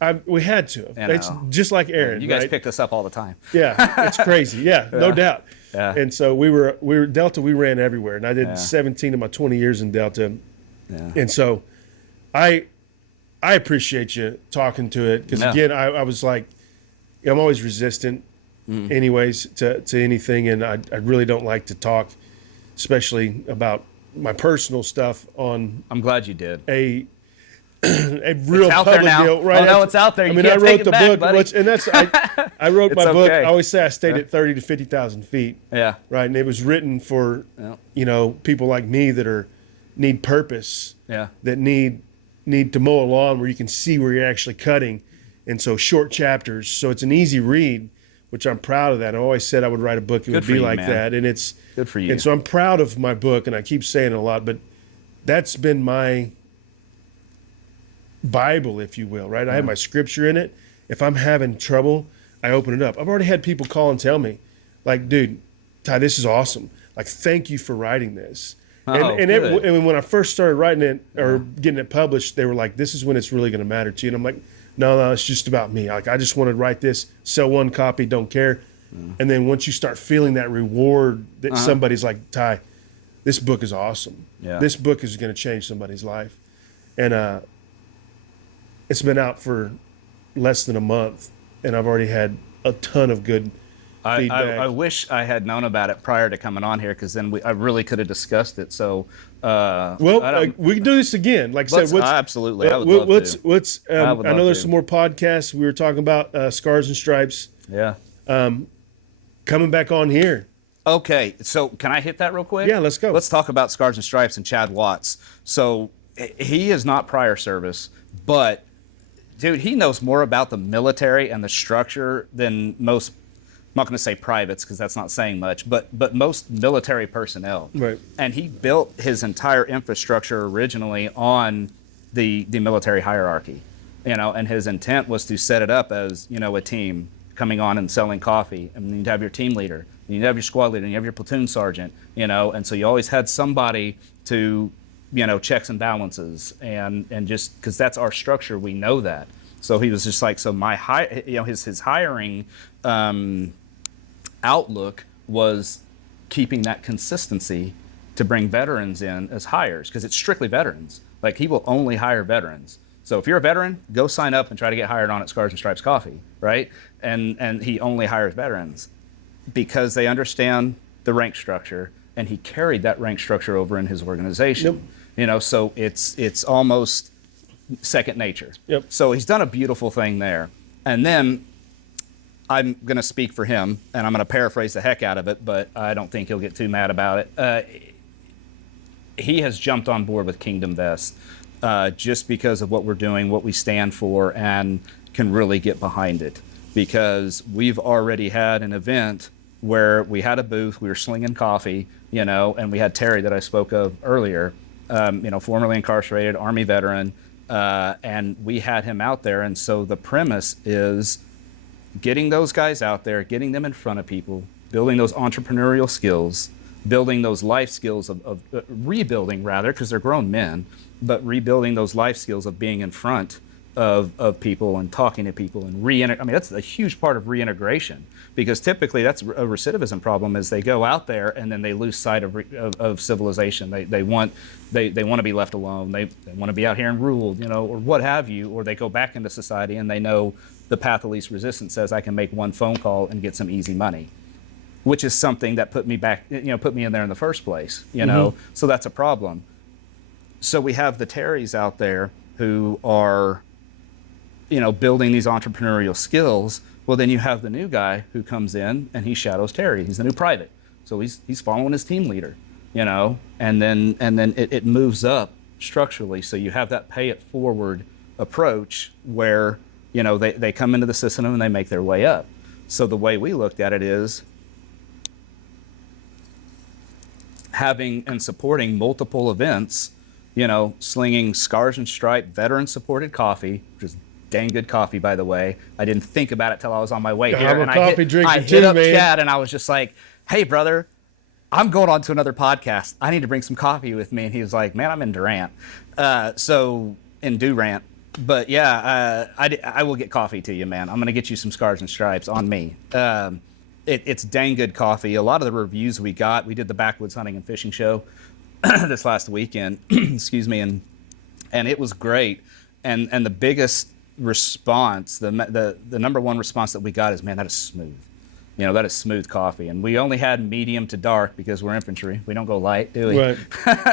Oh, we had to. It's just like Aaron. You guys picked us up all the time. Yeah, it's crazy. Yeah, no doubt. Yeah. And so we were Delta. We ran everywhere, and I did 17 of my 20 years in Delta. Yeah. And so, I appreciate you talking to it because again, I was like, I'm always resistant, anyways, to anything, and I really don't like to talk, especially about my personal stuff on. I'm glad you did. A real it's out public there now. deal, right? Oh, no, it's out there. You I mean, can't I wrote take the it back, book, buddy. and that's I wrote my book. Okay. I always say I stayed at 30 to 50,000 feet. Yeah. Right, and it was written for people like me that need purpose. Yeah. That need to mow a lawn where you can see where you're actually cutting, and so short chapters. So it's an easy read, which I'm proud of that. I always said I would write a book. It would be like that. And it's good for you. And so I'm proud of my book, and I keep saying it a lot, but that's been my Bible, if you will, right? I have my scripture in it. If I'm having trouble, I open it up. I've already had people call and tell me, like, dude, Ty, this is awesome. Like, thank you for writing this. And when I first started writing it or getting it published, they were like, this is when it's really going to matter to you. And I'm like, no, it's just about me. Like, I just want to write this, sell one copy, don't care. And then once you start feeling that reward that somebody's like, Ty, this book is awesome. Yeah. This book is going to change somebody's life. And it's been out for less than a month, and I've already had a ton of good feedback. I wish I had known about it prior to coming on here, because then I really could have discussed it. So, we can do this again. Like I said, absolutely. I would love to. I know there's some more podcasts. We were talking about Scars and Stripes. Yeah. Coming back on here. Okay, so can I hit that real quick? Yeah, let's go. Let's talk about Scars and Stripes and Chad Watts. So he is not prior service, but dude, he knows more about the military and the structure than most, I'm not going to say privates because that's not saying much, but most military personnel. Right. And he built his entire infrastructure originally on the military hierarchy, and his intent was to set it up as, a team coming on and selling coffee. And you'd have your team leader, and you'd have your squad leader, and you have your platoon sergeant, and so you always had somebody to, checks and balances, and just because that's our structure, we know that. So he was just like, so his hiring outlook was keeping that consistency to bring veterans in as hires, because it's strictly veterans. Like, he will only hire veterans. So if you're a veteran, go sign up and try to get hired on at Scars and Stripes Coffee, right? And he only hires veterans because they understand the rank structure, and he carried that rank structure over in his organization. Yep. So it's almost second nature. Yep. So he's done a beautiful thing there. And then I'm going to speak for him, and I'm going to paraphrase the heck out of it, but I don't think he'll get too mad about it. He has jumped on board with KingdomVest just because of what we're doing, what we stand for, and can really get behind it. Because we've already had an event where we had a booth, we were slinging coffee, and we had Terry that I spoke of earlier, formerly incarcerated Army veteran, and we had him out there. And so the premise is getting those guys out there, getting them in front of people, building those entrepreneurial skills, building those life skills of rebuilding, rather, because they're grown men, but rebuilding those life skills of being in front of people and talking to people and that's a huge part of reintegration, because typically that's a recidivism problem, is they go out there and then they lose sight of civilization. They want to be left alone. They want to be out here and ruled, or what have you, or they go back into society and they know the path of least resistance says I can make one phone call and get some easy money, which is something that put me in there in the first place, So that's a problem. So we have the Terrys out there who are, building these entrepreneurial skills. Well, then you have the new guy who comes in and he shadows Terry. He's the new private. So he's following his team leader, and then it moves up structurally. So you have that pay it forward approach where, they come into the system and they make their way up. So the way we looked at it is having and supporting multiple events, slinging Scars and Stripe veteran supported coffee, which is dang good coffee, by the way. I didn't think about it till I was on my way here. I'm a coffee drinker I hit up Chad and I was just like, hey, brother, I'm going on to another podcast. I need to bring some coffee with me. And he was like, man, I'm in Durant. In Durant. But yeah, I will get coffee to you, man. I'm going to get you some Scars and Stripes on me. It's dang good coffee. A lot of the reviews we did the Backwoods Hunting and Fishing Show this last weekend, excuse me, and it was great. And the biggest response, the number one response that we got is, man, that is smooth. That is smooth coffee. And we only had medium to dark because we're infantry. We don't go light, do we? Right.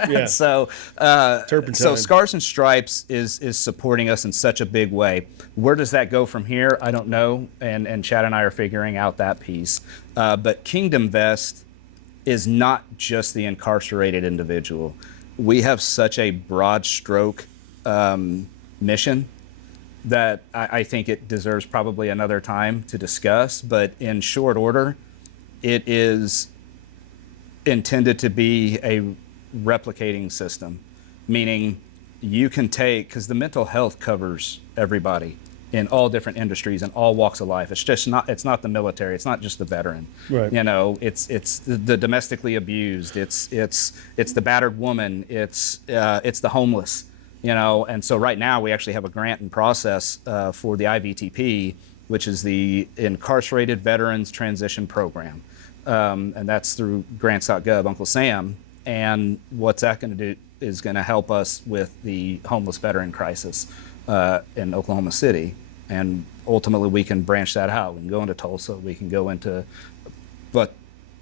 Yeah. So Scars and Stripes is supporting us in such a big way. Where does that go from here? I don't know. And Chad and I are figuring out that piece. But KingdomVest is not just the incarcerated individual. We have such a broad stroke mission that I think it deserves probably another time to discuss, but in short order, it is intended to be a replicating system, meaning you can take, because the mental health covers everybody in all different industries and all walks of life. It's not the military. It's not just the veteran. Right. You know, it's the domestically abused. It's the battered woman. It's the homeless. You know, and so right now we actually have a grant in process for the IVTP, which is the Incarcerated Veterans Transition Program, and that's through grants.gov, Uncle Sam. And what's that going to do is going to help us with the homeless veteran crisis in Oklahoma City, and ultimately we can branch that out. We can go into Tulsa. We can go into, but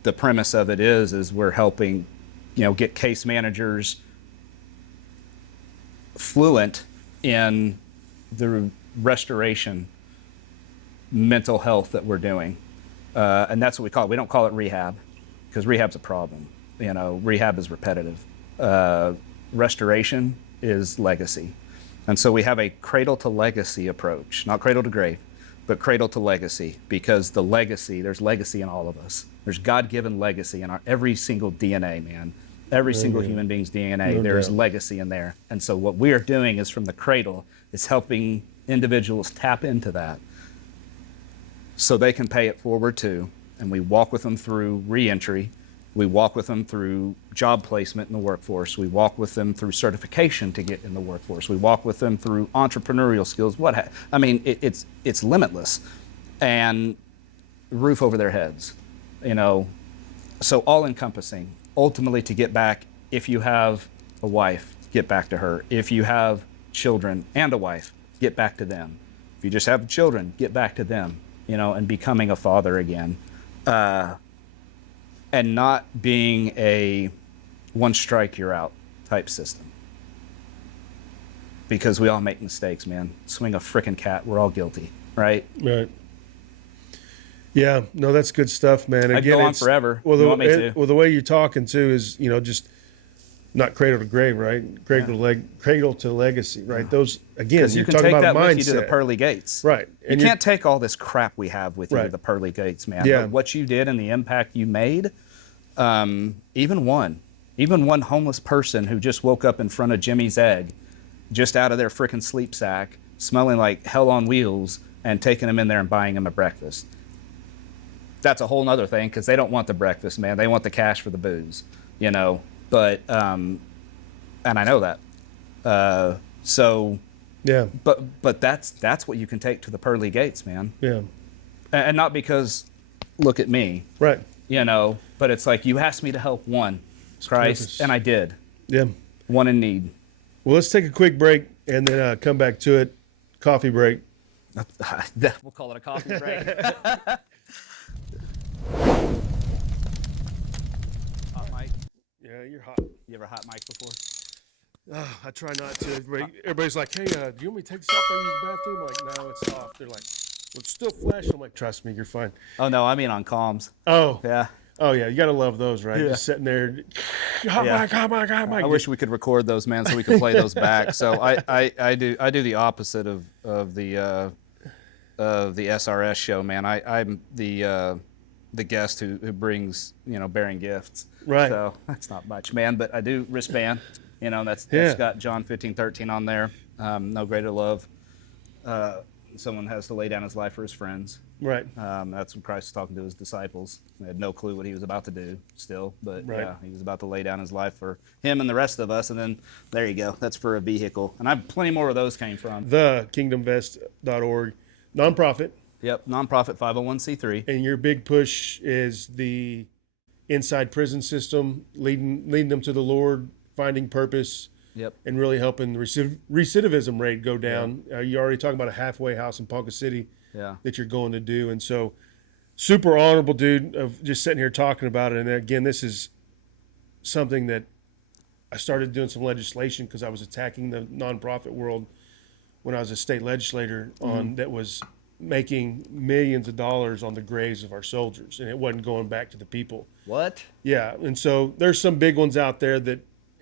the premise of it is we're helping, you know, get case managers fluent in the restoration mental health that we're doing, and that's what we call it. We don't call it rehab because rehab's a problem. You know, rehab is repetitive. Restoration is legacy, and so we have a cradle to legacy approach, not cradle to grave, but cradle to legacy, because the legacy, there's legacy in all of us. There's God-given legacy in our every single DNA, man. Every single human being's DNA, there's legacy in there. And so what we are doing is from the cradle is helping individuals tap into that so they can pay it forward too. And we walk with them through reentry. We walk with them through job placement in the workforce. We walk with them through certification to get in the workforce. We walk with them through entrepreneurial skills. I mean, it's limitless. And roof over their heads, you know, so all encompassing. Ultimately, to get back, if you have a wife, get back to her. If you have children and a wife, get back to them. If you just have children, get back to them, you know, and becoming a father again. And not being a one strike, you're out type system. Because we all make mistakes, man. Swing a frickin' cat, we're all guilty, right? Right. Yeah, no, that's good stuff, man. I'd go on forever. Well, You want me to? the way you're talking too is, you know, just not cradle to grave, right? Cradle to legacy, right? Those again, Because you you're can talking take about that mindset, with you to the pearly gates. right? You can't take all this crap we have with you to Right. the pearly gates, man. Yeah. But what you did and the impact you made, even one homeless person who just woke up in front of Jimmy's Egg, just out of their frickin' sleep sack, smelling like hell on wheels, and taking him in there and buying him a breakfast. That's a whole nother thing, because they don't want the breakfast, man. They want the cash for the booze, you know. But and I know that. So Yeah, but that's what you can take to the pearly gates, man. yeah, And not because look at me, right. you know, but it's like you asked me to help one, Christ, purpose. and I did. Yeah. One in need. Well, let's take a quick break and then come back to it. Coffee break. We'll call it a coffee break. Hot mic. Yeah, you're hot. You ever hot mic before? I try not to. Everybody's like, "Hey, do you want me to take this off and use the bathroom?" I'm like, "No, it's off." They're like, "Well, it's still flashing." I'm like, "Trust me, you're fine." Oh no, I mean on comms. Oh, Yeah. oh yeah, you gotta love those, right? Yeah. Just sitting there, hot Yeah. mic, hot mic, hot mic. I wish we could record those, man, so we could play those back. So I do the opposite of the SRS show, man. I'm the guest who brings, you know, bearing gifts. Right. So that's not much, man. But I do wristband. You know, that's got John 15:13 on there. No greater love. Someone has to lay down his life for his friends. Right. That's when Christ was talking to his disciples. They had no clue what he was about to do still, but Right. yeah, he was about to lay down his life for him and the rest of us. And then there you go. That's for a vehicle. And I have plenty more where those came from. The KINGDOMVEST.org nonprofit, Yep, nonprofit 501c3. and your big push is the inside prison system, leading them to the Lord, finding purpose, Yep. and really helping the recidivism rate go down. You're already talking about a halfway house in Ponca City Yeah. that you're going to do. And so super honorable, dude, of just sitting here talking about it. And again, this is something that I started doing some legislation because I was attacking the nonprofit world when I was a state legislator on that was making millions of dollars on the graves of our soldiers, and it wasn't going back to the people. What? Yeah, and so there's some big ones out there that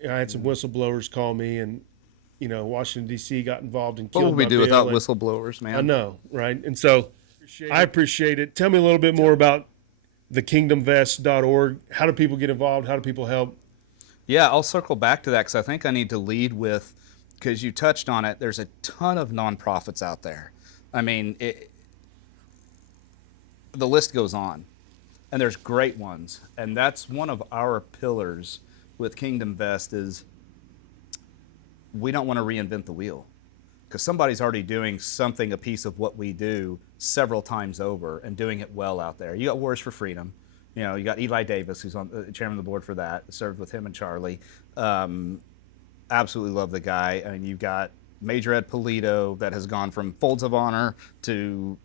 I had some whistleblowers call me, and Washington D.C. got involved and What killed would we my do without bill, and whistleblowers, man? I know, right? And so I appreciate it. Tell me a little bit more about the KINGDOMVEST.org. How do people get involved? How do people help? Yeah, I'll circle back to that because I think I need to lead with, because you touched on it, there's a ton of nonprofits out there. I mean, the list goes on, and there's great ones. And that's one of our pillars with Kingdom Vest is we don't want to reinvent the wheel, because somebody's already doing something, a piece of what we do several times over and doing it well out there. You got Wars for Freedom. You got Eli Davis, who's on chairman of the board for that. Served with him and Charlie. Absolutely love the guy. I mean, you've got Major Ed Polito that has gone from Folds of Honor to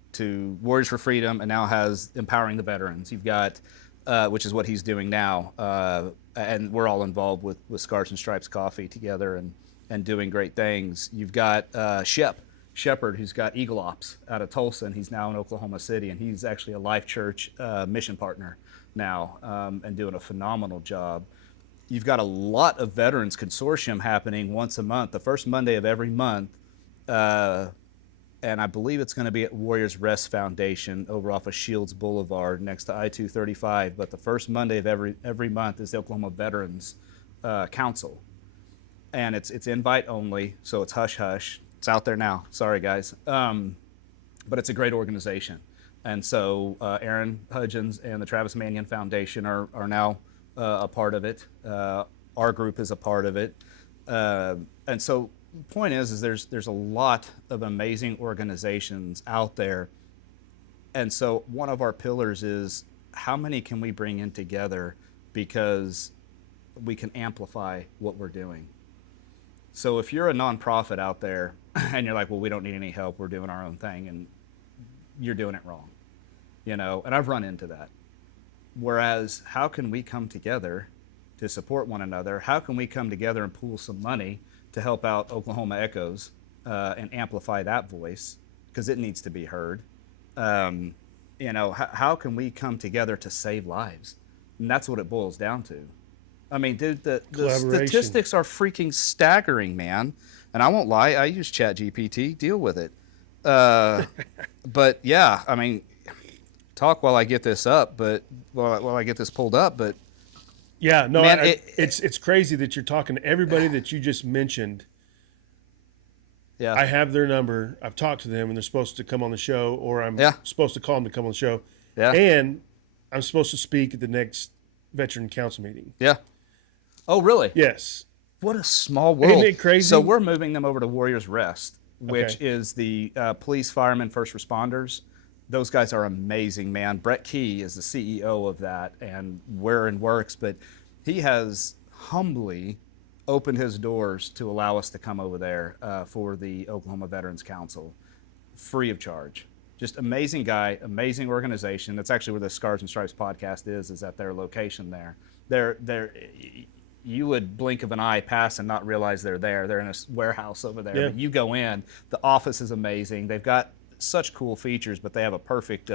Warriors for Freedom and now has Empowering the Veterans. You've got, which is what he's doing now, and we're all involved with Scars and Stripes Coffee together and doing great things. You've got Shepard, who's got Eagle Ops out of Tulsa, and he's now in Oklahoma City, and he's actually a Life Church mission partner now, and doing a phenomenal job. You've got a lot of Veterans Consortium happening once a month, the first Monday of every month, and I believe it's going to be at Warriors Rest Foundation over off of Shields Boulevard next to I-235, but the first Monday of every month is the Oklahoma Veterans Council, and it's invite only, so it's hush-hush. It's out there now. Sorry, guys. But it's a great organization. And so Aaron Hudgens and the Travis Manion Foundation are now a part of it. Our group is a part of it. And so the point is there's a lot of amazing organizations out there. And so one of our pillars is how many can we bring in together, because we can amplify what we're doing. So if you're a nonprofit out there and you're like, well, we don't need any help, we're doing our own thing, and you're doing it wrong, and I've run into that. Whereas how can we come together to support one another? How can we come together and pool some money to help out Oklahoma Echoes and amplify that voice, because it needs to be heard? How can we come together to save lives? And that's what it boils down to. I mean, dude, the statistics are freaking staggering, man. And I won't lie, I use ChatGPT, deal with it. But yeah, I mean, talk while I get this up, but while I get this pulled up, but yeah, no, man, it's crazy that you're talking to everybody that you just mentioned. Yeah, I have their number. I've talked to them, and they're supposed to come on the show, or I'm supposed to call them to come on the show. Yeah, and I'm supposed to speak at the next Veteran Council meeting. Yeah. Oh, really? Yes. What a small world. Isn't it crazy? So we're moving them over to Warriors Rest, which is the police, firemen, first responders. Those guys are amazing, man. Brett Key is the CEO of that, and where it works, but he has humbly opened his doors to allow us to come over there for the Oklahoma Veterans Council, free of charge. Just amazing guy, amazing organization. That's actually where the Scars and Stripes podcast is at their location there. They're you would blink of an eye past and not realize they're there. They're in a warehouse over there. Yeah. You go in, the office is amazing. They've got such cool features, but they have a perfect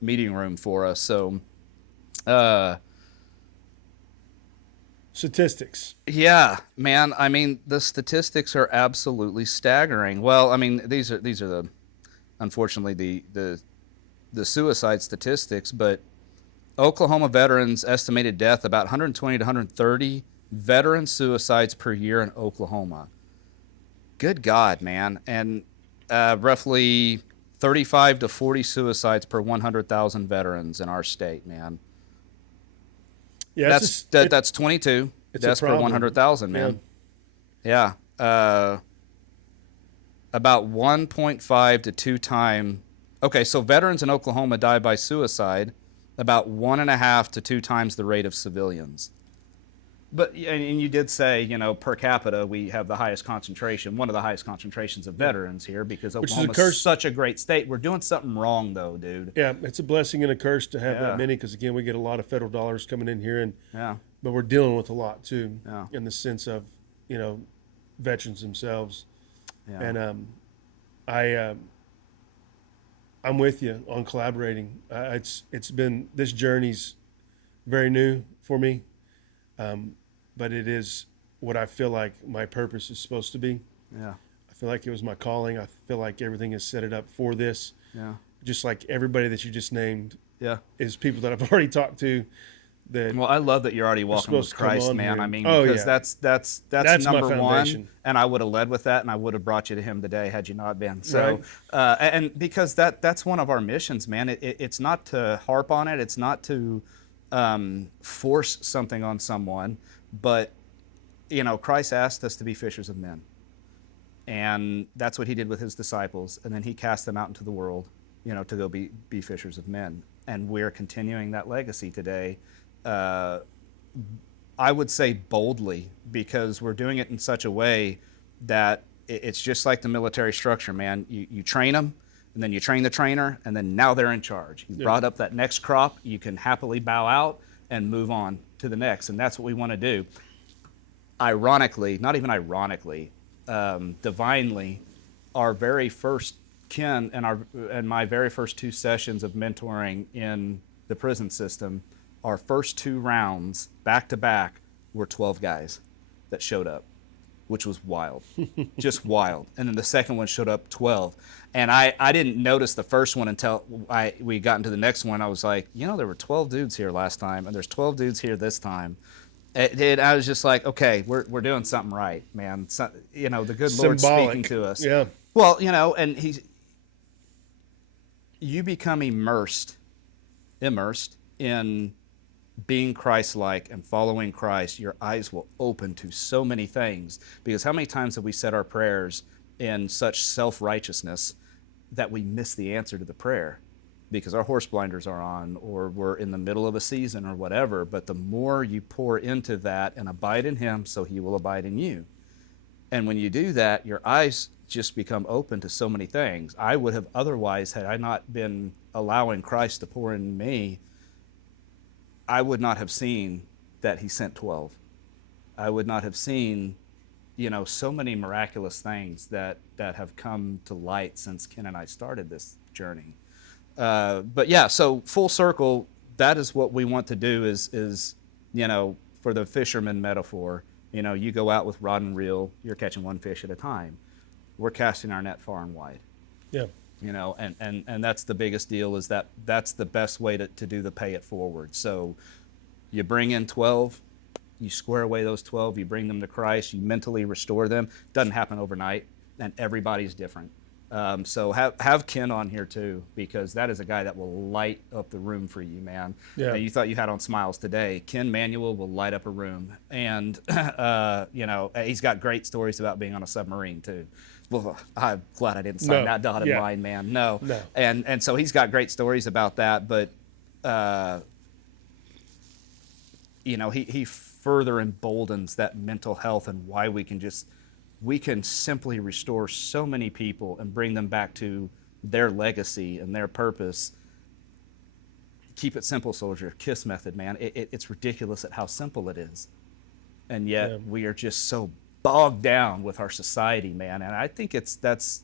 meeting room for us. So, statistics. Yeah, man. I mean, the statistics are absolutely staggering. Well, I mean, these are unfortunately the suicide statistics, but Oklahoma veterans estimated death about 120 to 130 veteran suicides per year in Oklahoma. Good God, man. And roughly 35 to 40 suicides per 100,000 veterans in our state, man. Yeah, that's 22 deaths per 100,000, man. Yeah. About 1.5 to 2 times. Okay, so veterans in Oklahoma die by suicide about 1.5 to 2 times the rate of civilians. But, and you did say, per capita, we have the highest concentration, one of the highest concentrations of veterans here, because Oklahoma's such a great state. We're doing something wrong, though, dude. Yeah, it's a blessing and a curse to have that many, because, again, we get a lot of federal dollars coming in here, but we're dealing with a lot, too, in the sense of, veterans themselves. Yeah. And I'm with you on collaborating. It's been, this journey's very new for me, but it is what I feel like my purpose is supposed to be. Yeah. I feel like it was my calling. I feel like everything is set it up for this. Yeah. Just like everybody that you just named Yeah. is people that I've already talked to. That Well, I love that you're already walking with supposed to come Christ, on man. here. I mean, Oh, because yeah. that's That's my number one, foundation. and I would have led with that, and I would have brought you to Him today had you not been. So, Right. and because that's one of our missions, man. It's not to harp on it. It's not to force something on someone, but Christ asked us to be fishers of men, and that's what He did with His disciples, and then He cast them out into the world, to go be fishers of men, and we're continuing that legacy today. I would say boldly, because we're doing it in such a way that it's just like the military structure, man. You train them, and then you train the trainer, and then now they're in charge. You brought up that next crop, you can happily bow out and move on to the next, and that's what we want to do. Ironically, not even ironically, divinely, our very first Ken and my very first 2 sessions of mentoring in the prison system, our first 2 rounds back to back were 12 guys that showed up, which was wild, just wild. And then the second one showed up 12. And I didn't notice the first one until we got into the next one. I was like, there were 12 dudes here last time, and there's 12 dudes here this time. I was just like, okay, we're doing something right, man. So, the good Lord's speaking to us. Yeah. Well, and you become immersed in being Christ-like and following Christ. Your eyes will open to so many things, because how many times have we said our prayers in such self-righteousness that we miss the answer to the prayer because our horse blinders are on, or we're in the middle of a season or whatever. But the more you pour into that and abide in Him, so He will abide in you. And when you do that, your eyes just become open to so many things. I would have otherwise, had I not been allowing Christ to pour in me, I would not have seen that He sent 12. I would not have seen, so many miraculous things that have come to light since Ken and I started this journey. But yeah, so full circle, that is what we want to do is for the fisherman metaphor, you go out with rod and reel, you're catching 1 fish at a time. We're casting our net far and wide. Yeah. And that's the biggest deal, is that's the best way to do the pay it forward. So you bring in 12, you square away those 12, you bring them to Christ, you mentally restore them. Doesn't happen overnight, and everybody's different. So have Ken on here too, because that is a guy that will light up the room for you, man. Yeah. You thought you had on smiles today. Ken Manuel will light up a room, and he's got great stories about being on a submarine too. Well, I'm glad I didn't sign that dotted line, man. No. And so he's got great stories about that, but he further emboldens that mental health and why we can simply restore so many people and bring them back to their legacy and their purpose. Keep it simple, soldier. KISS method, man. It's ridiculous at how simple it is. And yet we are just so bogged down with our society, man. And I think that's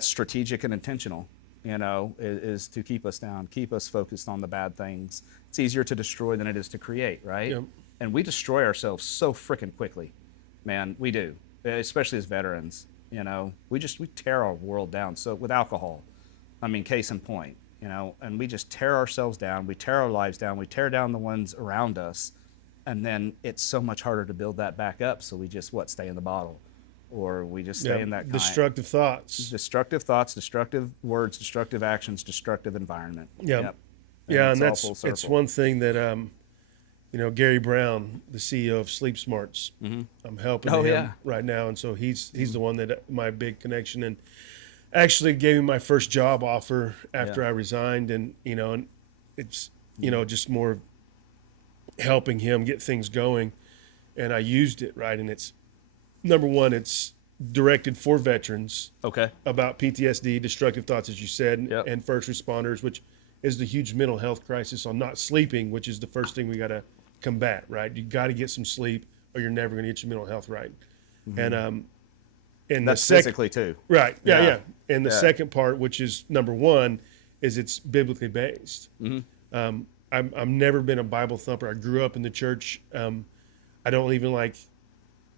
strategic and intentional, is to keep us down, keep us focused on the bad things. It's easier to destroy than it is to create, right? Yep. And we destroy ourselves so freaking quickly, man. We do. Especially as veterans, we tear our world down. So with alcohol, case in point, and we just tear ourselves down. We tear our lives down. We tear down the ones around us, and then it's so much harder to build that back up. So we just stay in the bottle, or we just stay in that destructive thoughts, destructive words, destructive actions, destructive environment. Yep. And it's one thing that Gary Brown, the CEO of Sleep Smarts, I'm helping him right now. And so he's the one that my big connection, and actually gave me my first job offer after I resigned. And, and it's, just more helping him get things going. And I used it, right. And it's, number one, it's directed for veterans. Okay. About PTSD, destructive thoughts, as you said, and first responders, which is the huge mental health crisis on not sleeping, which is the first thing we got to combat, right? You got to get some sleep, or you're never going to get your mental health right. And that's physically too, right? Yeah. And the second part, which is number one, is it's biblically based. I've never been a Bible thumper. I grew up in the church. I don't even like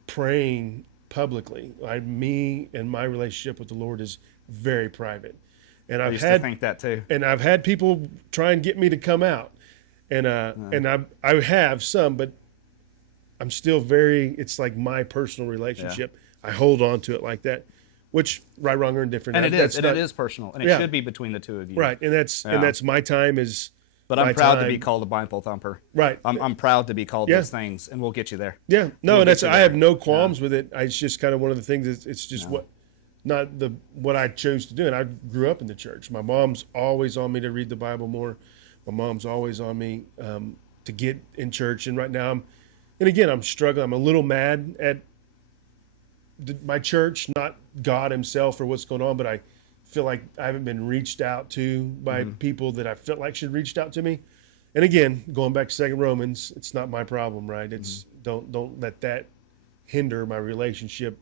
praying publicly. Me and my relationship with the Lord is very private. And I I've used had to think that too. and I've had people try and get me to come out, and I have some, but I'm still very. It's like my personal relationship. I hold on to it like that, which right, wrong, or indifferent. And it that's is, not- and it is personal, and it Yeah. should be between the two of you. right, and that's my time is. But my I'm proud to be time. called a Bible thumper. Right. I'm proud to be called Yeah. those things, and we'll get you there. Yeah, no, We'll and that's get you I have there. no qualms with it. It's just kind of one of the things. It's just what I chose to do, and I grew up in the church. My mom's always on me to read the Bible more. My mom's always on me to get in church. And right now, I'm struggling. I'm a little mad at my church, not God Himself or what's going on, but I feel like I haven't been reached out to by people that I felt like should reached out to me. And again, going back to 2 Romans, it's not my problem, right? It's don't let that hinder my relationship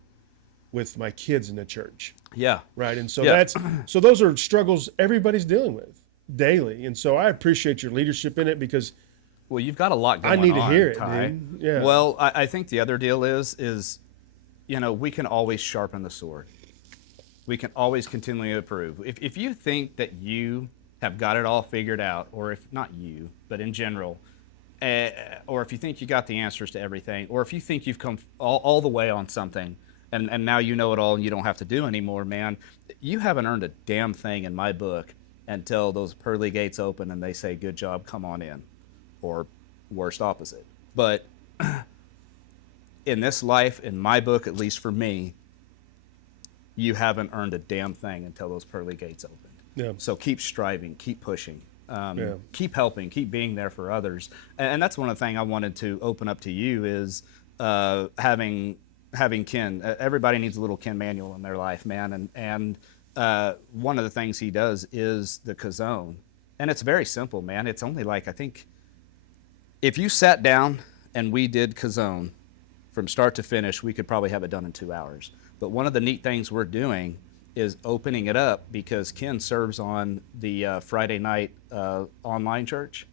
with my kids in the church, Yeah. right? And so Yeah. so those are struggles everybody's dealing with daily. And so I appreciate your leadership in it because Well, you've got a lot going I on. need to hear it, Ty. dude. Yeah. Well, I think the other deal is, we can always sharpen the sword. We can always continually improve. If you think that you have got it all figured out, or if not you, but in general, or if you think you got the answers to everything, or if you think you've come all the way on something, and now you know it all and you don't have to do anymore, man, you haven't earned a damn thing in my book until those pearly gates open and they say, good job, come on in. Or worst opposite. But in this life, in my book, at least for me, you haven't earned a damn thing until those pearly gates opened. Yeah. So keep striving, keep pushing, Yeah. keep helping, keep being there for others. And that's one of the things I wanted to open up to you is having Ken. Everybody needs a little Ken manual in their life, man. And one of the things he does is the Kazone. And it's very simple, man. It's only like, I think, if you sat down and we did Kazone from start to finish, we could probably have it done in 2 hours. But one of the neat things we're doing is opening it up because Ken serves on the Friday night online church,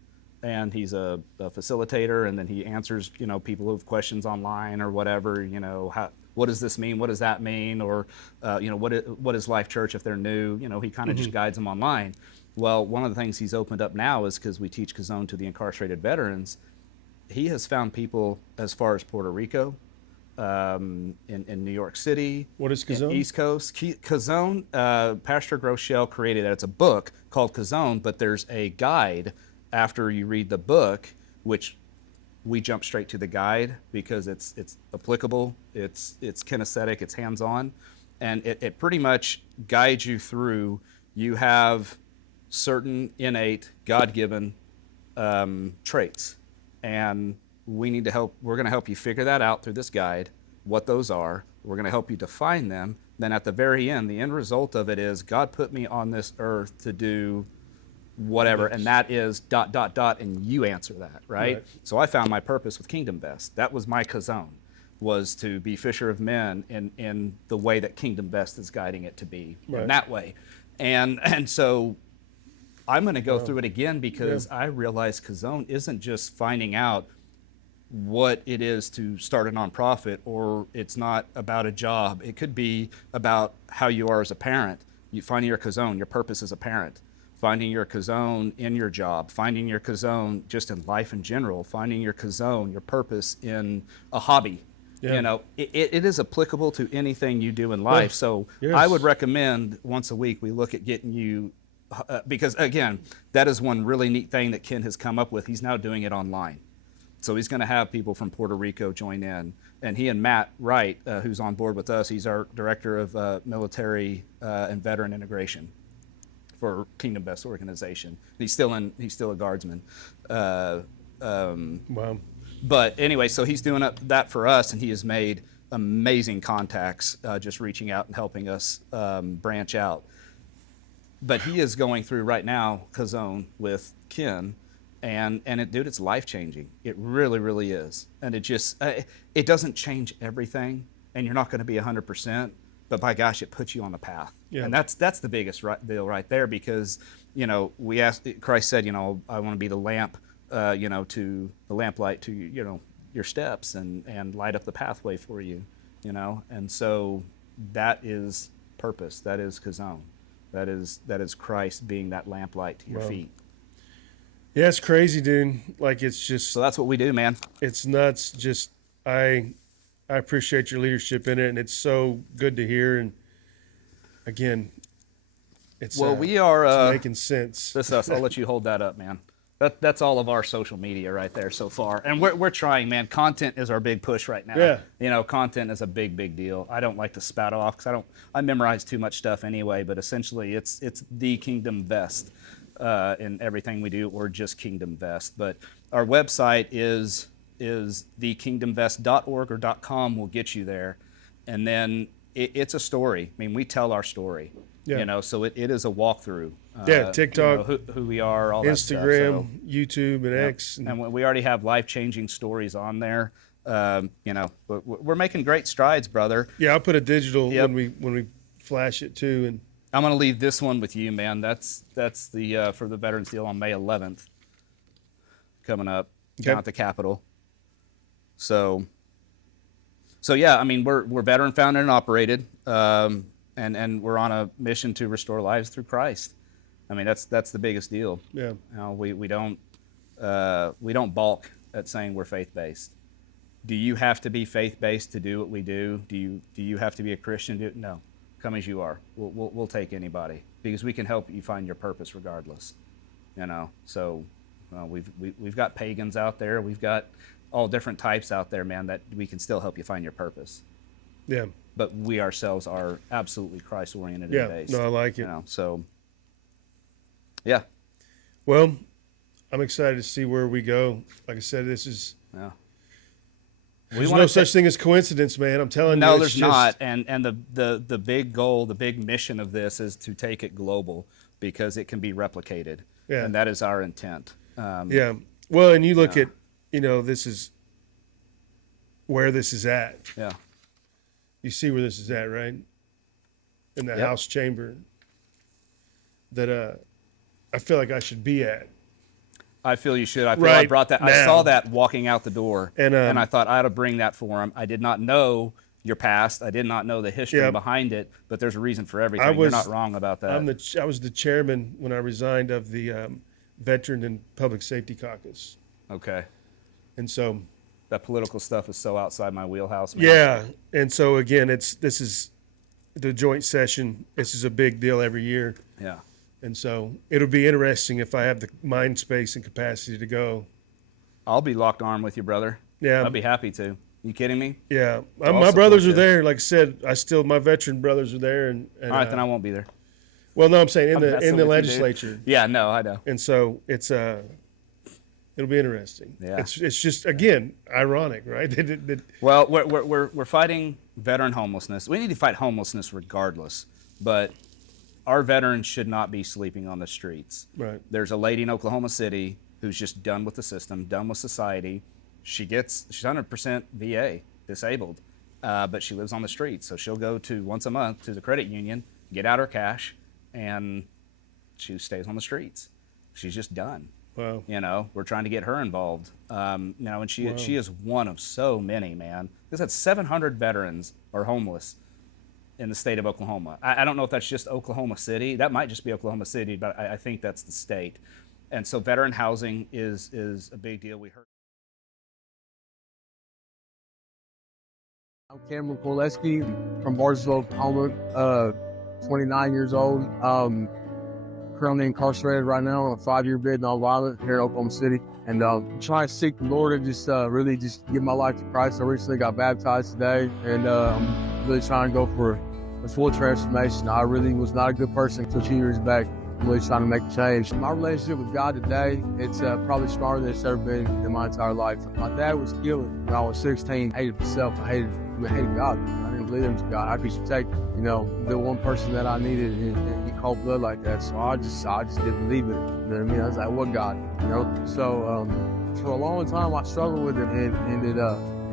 and he's a facilitator, and then he answers people who have questions online or whatever. What does this mean? What does that mean? Or what is Life Church if they're new? He kind of just guides them online. Well, one of the things he's opened up now is because we teach Kazone to the incarcerated veterans. He has found people as far as Puerto Rico, in New York City. What is Kazone? East Coast. Kazone, Pastor Groeschel created it. It's a book called Kazone, but there's a guide after you read the book, which we jump straight to the guide because it's applicable, it's kinesthetic, it's hands-on, and it pretty much guides you through. You have certain innate, God-given traits, and we're going to help you figure that out through this guide, what those are. We're going to help you define them. Then at the very end, the end result of it is God put me on this earth to do whatever, and that is ... and you answer that, right? So I found my purpose with KingdomVest. That was my Kazone, was to be fisher of men in the way that KingdomVest is guiding it to be, in that way. And so I'm going to go through it again because I realize Kazone isn't just finding out what it is to start a nonprofit, or it's not about a job. It could be about how you are as a parent. You finding your Kazone, your purpose as a parent, finding your Kazone in your job, finding your Kazone just in life in general, finding your Kazone, your purpose in a hobby. Yeah. It is applicable to anything you do in life. So I would recommend once a week we look at getting you, because again, that is one really neat thing that Ken has come up with. He's now doing it online. So he's going to have people from Puerto Rico join in. And he and Matt Wright, who's on board with us, he's our director of military and veteran integration for KingdomVest organization. He's still a guardsman. Wow. But anyway, so he's doing that for us, and he has made amazing contacts, just reaching out and helping us branch out. But he is going through right now Kazone with Ken, and dude, it's life changing. It really, really is. And it just it doesn't change everything, and you're not going to be 100%. But by gosh, it puts you on the path. Yeah. And that's the biggest deal right there, because we asked, Christ said, I want to be the lamp, to the lamplight to your steps and light up the pathway for you. And so that is purpose. That is kazon. That is Christ being that lamplight to your feet. Yeah, it's crazy, dude. Like, it's just, So that's what we do, man. it's nuts. Just, I appreciate your leadership in it, and it's so good to hear. And again, it's We are it's making sense. This us. I'll let you hold that up, man. That's all of our social media right there so far, and we're trying, man. Content is our big push right now. Yeah. Content is a big deal. I don't like to spout off because I memorize too much stuff anyway. But essentially, it's the Kingdom Vest in everything we do, or just Kingdom Vest. But our website is thekingdomvest.org or .com will get you there, and then it's a story. I mean, we tell our story. Yeah. So it is a walkthrough. TikTok, who we are, all that stuff. Instagram, YouTube, and X. And we already have life-changing stories on there. We're making great strides, brother. Yeah, I'll put a digital when we flash it too. And I'm going to leave this one with you, man. That's the for the Veterans Deal on May 11th coming up down at the Capitol. So yeah, I mean, we're veteran founded and operated, and we're on a mission to restore lives through Christ. I mean, that's the biggest deal. Yeah. We don't balk at saying we're faith-based. Do you have to be faith-based to do what we do? Do you have to be a Christian to do it? No. Come as you are. We'll take anybody because we can help you find your purpose regardless. So we've got pagans out there. We've got all different types out there, man, that we can still help you find your purpose. Yeah. But we ourselves are absolutely Christ-oriented Yeah. and based. No, I like it. So yeah. Well, I'm excited to see where we go. Like I said, this is. Yeah. There's no such thing as coincidence, man. I'm telling you. No, there's not. And the big goal, the big mission of this is to take it global because it can be replicated. Yeah. And that is our intent. Yeah. Well, and you look at, this is where this is at. Yeah. You see where this is at, right? In the House chamber that I feel like I should be at. I feel you should. I feel I brought that. Now. I saw that walking out the door, and I thought I ought to bring that for him. I did not know your past. I did not know the history behind it, but there's a reason for everything. You're not wrong about that. I was the chairman when I resigned of the Veteran and Public Safety Caucus. Okay. And so that political stuff is so outside my wheelhouse, man. Yeah, and so again, this is the joint session. This is a big deal every year. Yeah. And so it'll be interesting if I have the mind space and capacity to go. I'll be locked arm with you, brother. Yeah. I'd be happy to. You kidding me? Yeah. My brothers are there. Like I said, my veteran brothers are there. And all right, then I won't be there. Well, no, I'm saying in the legislature. Yeah, no, I know. And so it's it'll be interesting. Yeah. It's just, again, ironic, right? Well, we're fighting veteran homelessness. We need to fight homelessness regardless, but our veterans should not be sleeping on the streets. Right. There's a lady in Oklahoma City who's just done with the system, done with society. She's 100% VA, disabled, but she lives on the streets. So she'll go once a month to the credit union, get out her cash, and she stays on the streets. She's just done. Wow. We're trying to get her involved. And she is one of so many, man. They said 700 veterans are homeless in the state of Oklahoma. I don't know if that's just Oklahoma City. That might just be Oklahoma City, but I think that's the state. And so veteran housing is a big deal. We heard. I'm Cameron Koleski from Barnesville, Oklahoma, 29 years old. Currently incarcerated right now on a 5-year bid nonviolent here in Oklahoma City. And trying to seek the Lord and just really just give my life to Christ. I recently got baptized today, and I'm really trying to go for a full transformation. I really was not a good person until 2 years back. I'm really trying to make a change. My relationship with God today, it's probably stronger than it's ever been in my entire life. My dad was killed when I was 16. I hated myself. I hated God. I didn't believe there was God. How could you take, the one person that I needed and he called blood like that? So I just didn't believe it. You know what I mean? I was like, what God? So for a long time I struggled with it, and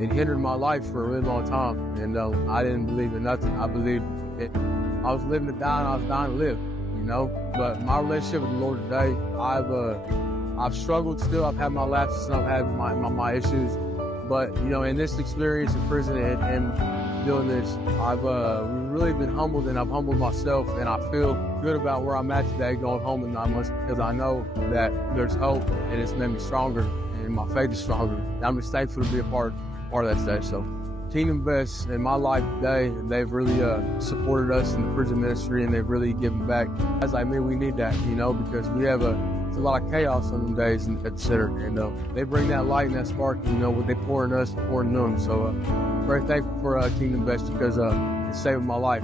it hindered my life for a really long time. And I didn't believe in nothing. I believed it. I was living to die and I was dying to live. But my relationship with the Lord today, I've struggled still. I've had my lapses and I've had my issues, But, you know, in this experience in prison and doing this, I've really been humbled, and I've humbled myself, and I feel good about where I'm at today going home in 9 months, because I know that there's hope, and it's made me stronger, and my faith is stronger. And I'm just thankful to be a part of that today. So KingDomVest in my life today, they've really supported us in the prison ministry, and they've really given back. Guys like me, we need that, you know, because we have it's a lot of chaos on them days at the center, and they bring that light and that spark, you know, what they pour in us, pour in them. So very thankful for KingDomVest, because it's saving my life.